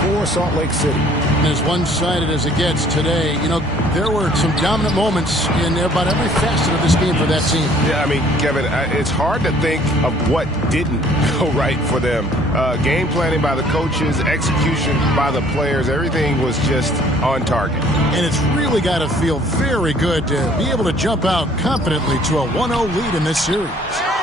for Salt Lake City. As one-sided as it gets today, you know, there were some dominant moments in about every facet of this game for that team. Yeah, I mean, Kevin, it's hard to think of what didn't go right for them. Game planning by the coaches, execution by the players, everything was just on target. And it's really got to feel very good to be able to jump out confidently to a 1-0 lead in this series.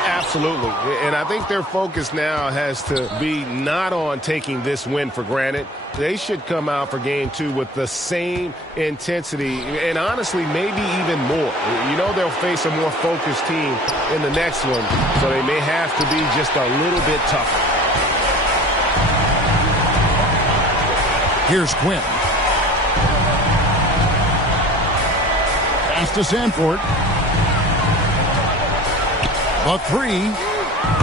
Absolutely. And I think their focus now has to be not on taking this win for granted. They should come out for game two with the same intensity and honestly maybe even more. You know they'll face a more focused team in the next one, so they may have to be just a little bit tougher. Here's Quinn. Pass to Sanford. A three.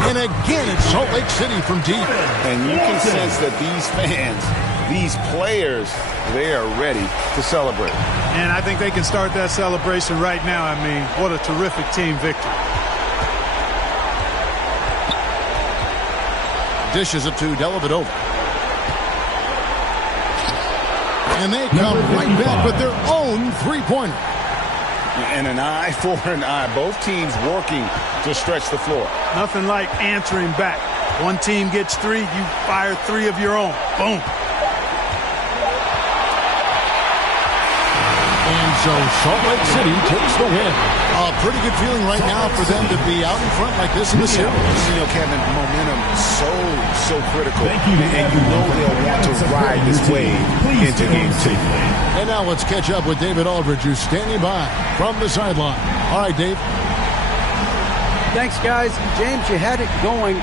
And again, it's Salt Lake City from deep. And you can sense that these fans, these players, they are ready to celebrate. And I think they can start that celebration right now. I mean, what a terrific team victory. Dishes it to Dellavedova. And they come right back with their own three-pointer. And an eye for an eye. Both teams working to stretch the floor. Nothing like answering back. One team gets 3, you fire 3 of your own. Boom. And so Salt Lake City takes the win. A pretty good feeling right now for them to be out in front like this in the series. You know, Kevin, momentum so critical. And you know they'll want to ride this wave into game 2. And now let's catch up with David Aldridge, who's standing by from the sideline. All right, Dave. Thanks, guys. James, you had it going.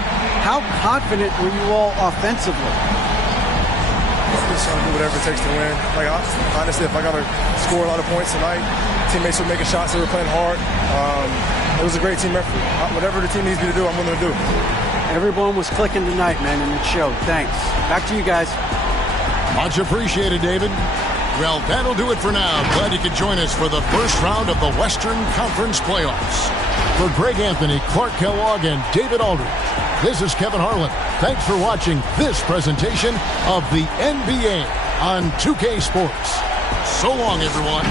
How confident were you all offensively? Just trying to do whatever it takes to win. Like, honestly, if I got to score a lot of points tonight, teammates were making shots, they were playing hard. It was a great team effort. Whatever the team needs me to do, I'm willing to do. Everyone was clicking tonight, man, and it showed. Thanks. Back to you guys. Much appreciated, David. Well, that'll do it for now. Glad you could join us for the first round of the Western Conference Playoffs. For Greg Anthony, Clark Kellogg, and David Aldridge, this is Kevin Harlan. Thanks for watching this presentation of the NBA on 2K Sports. So long, everyone.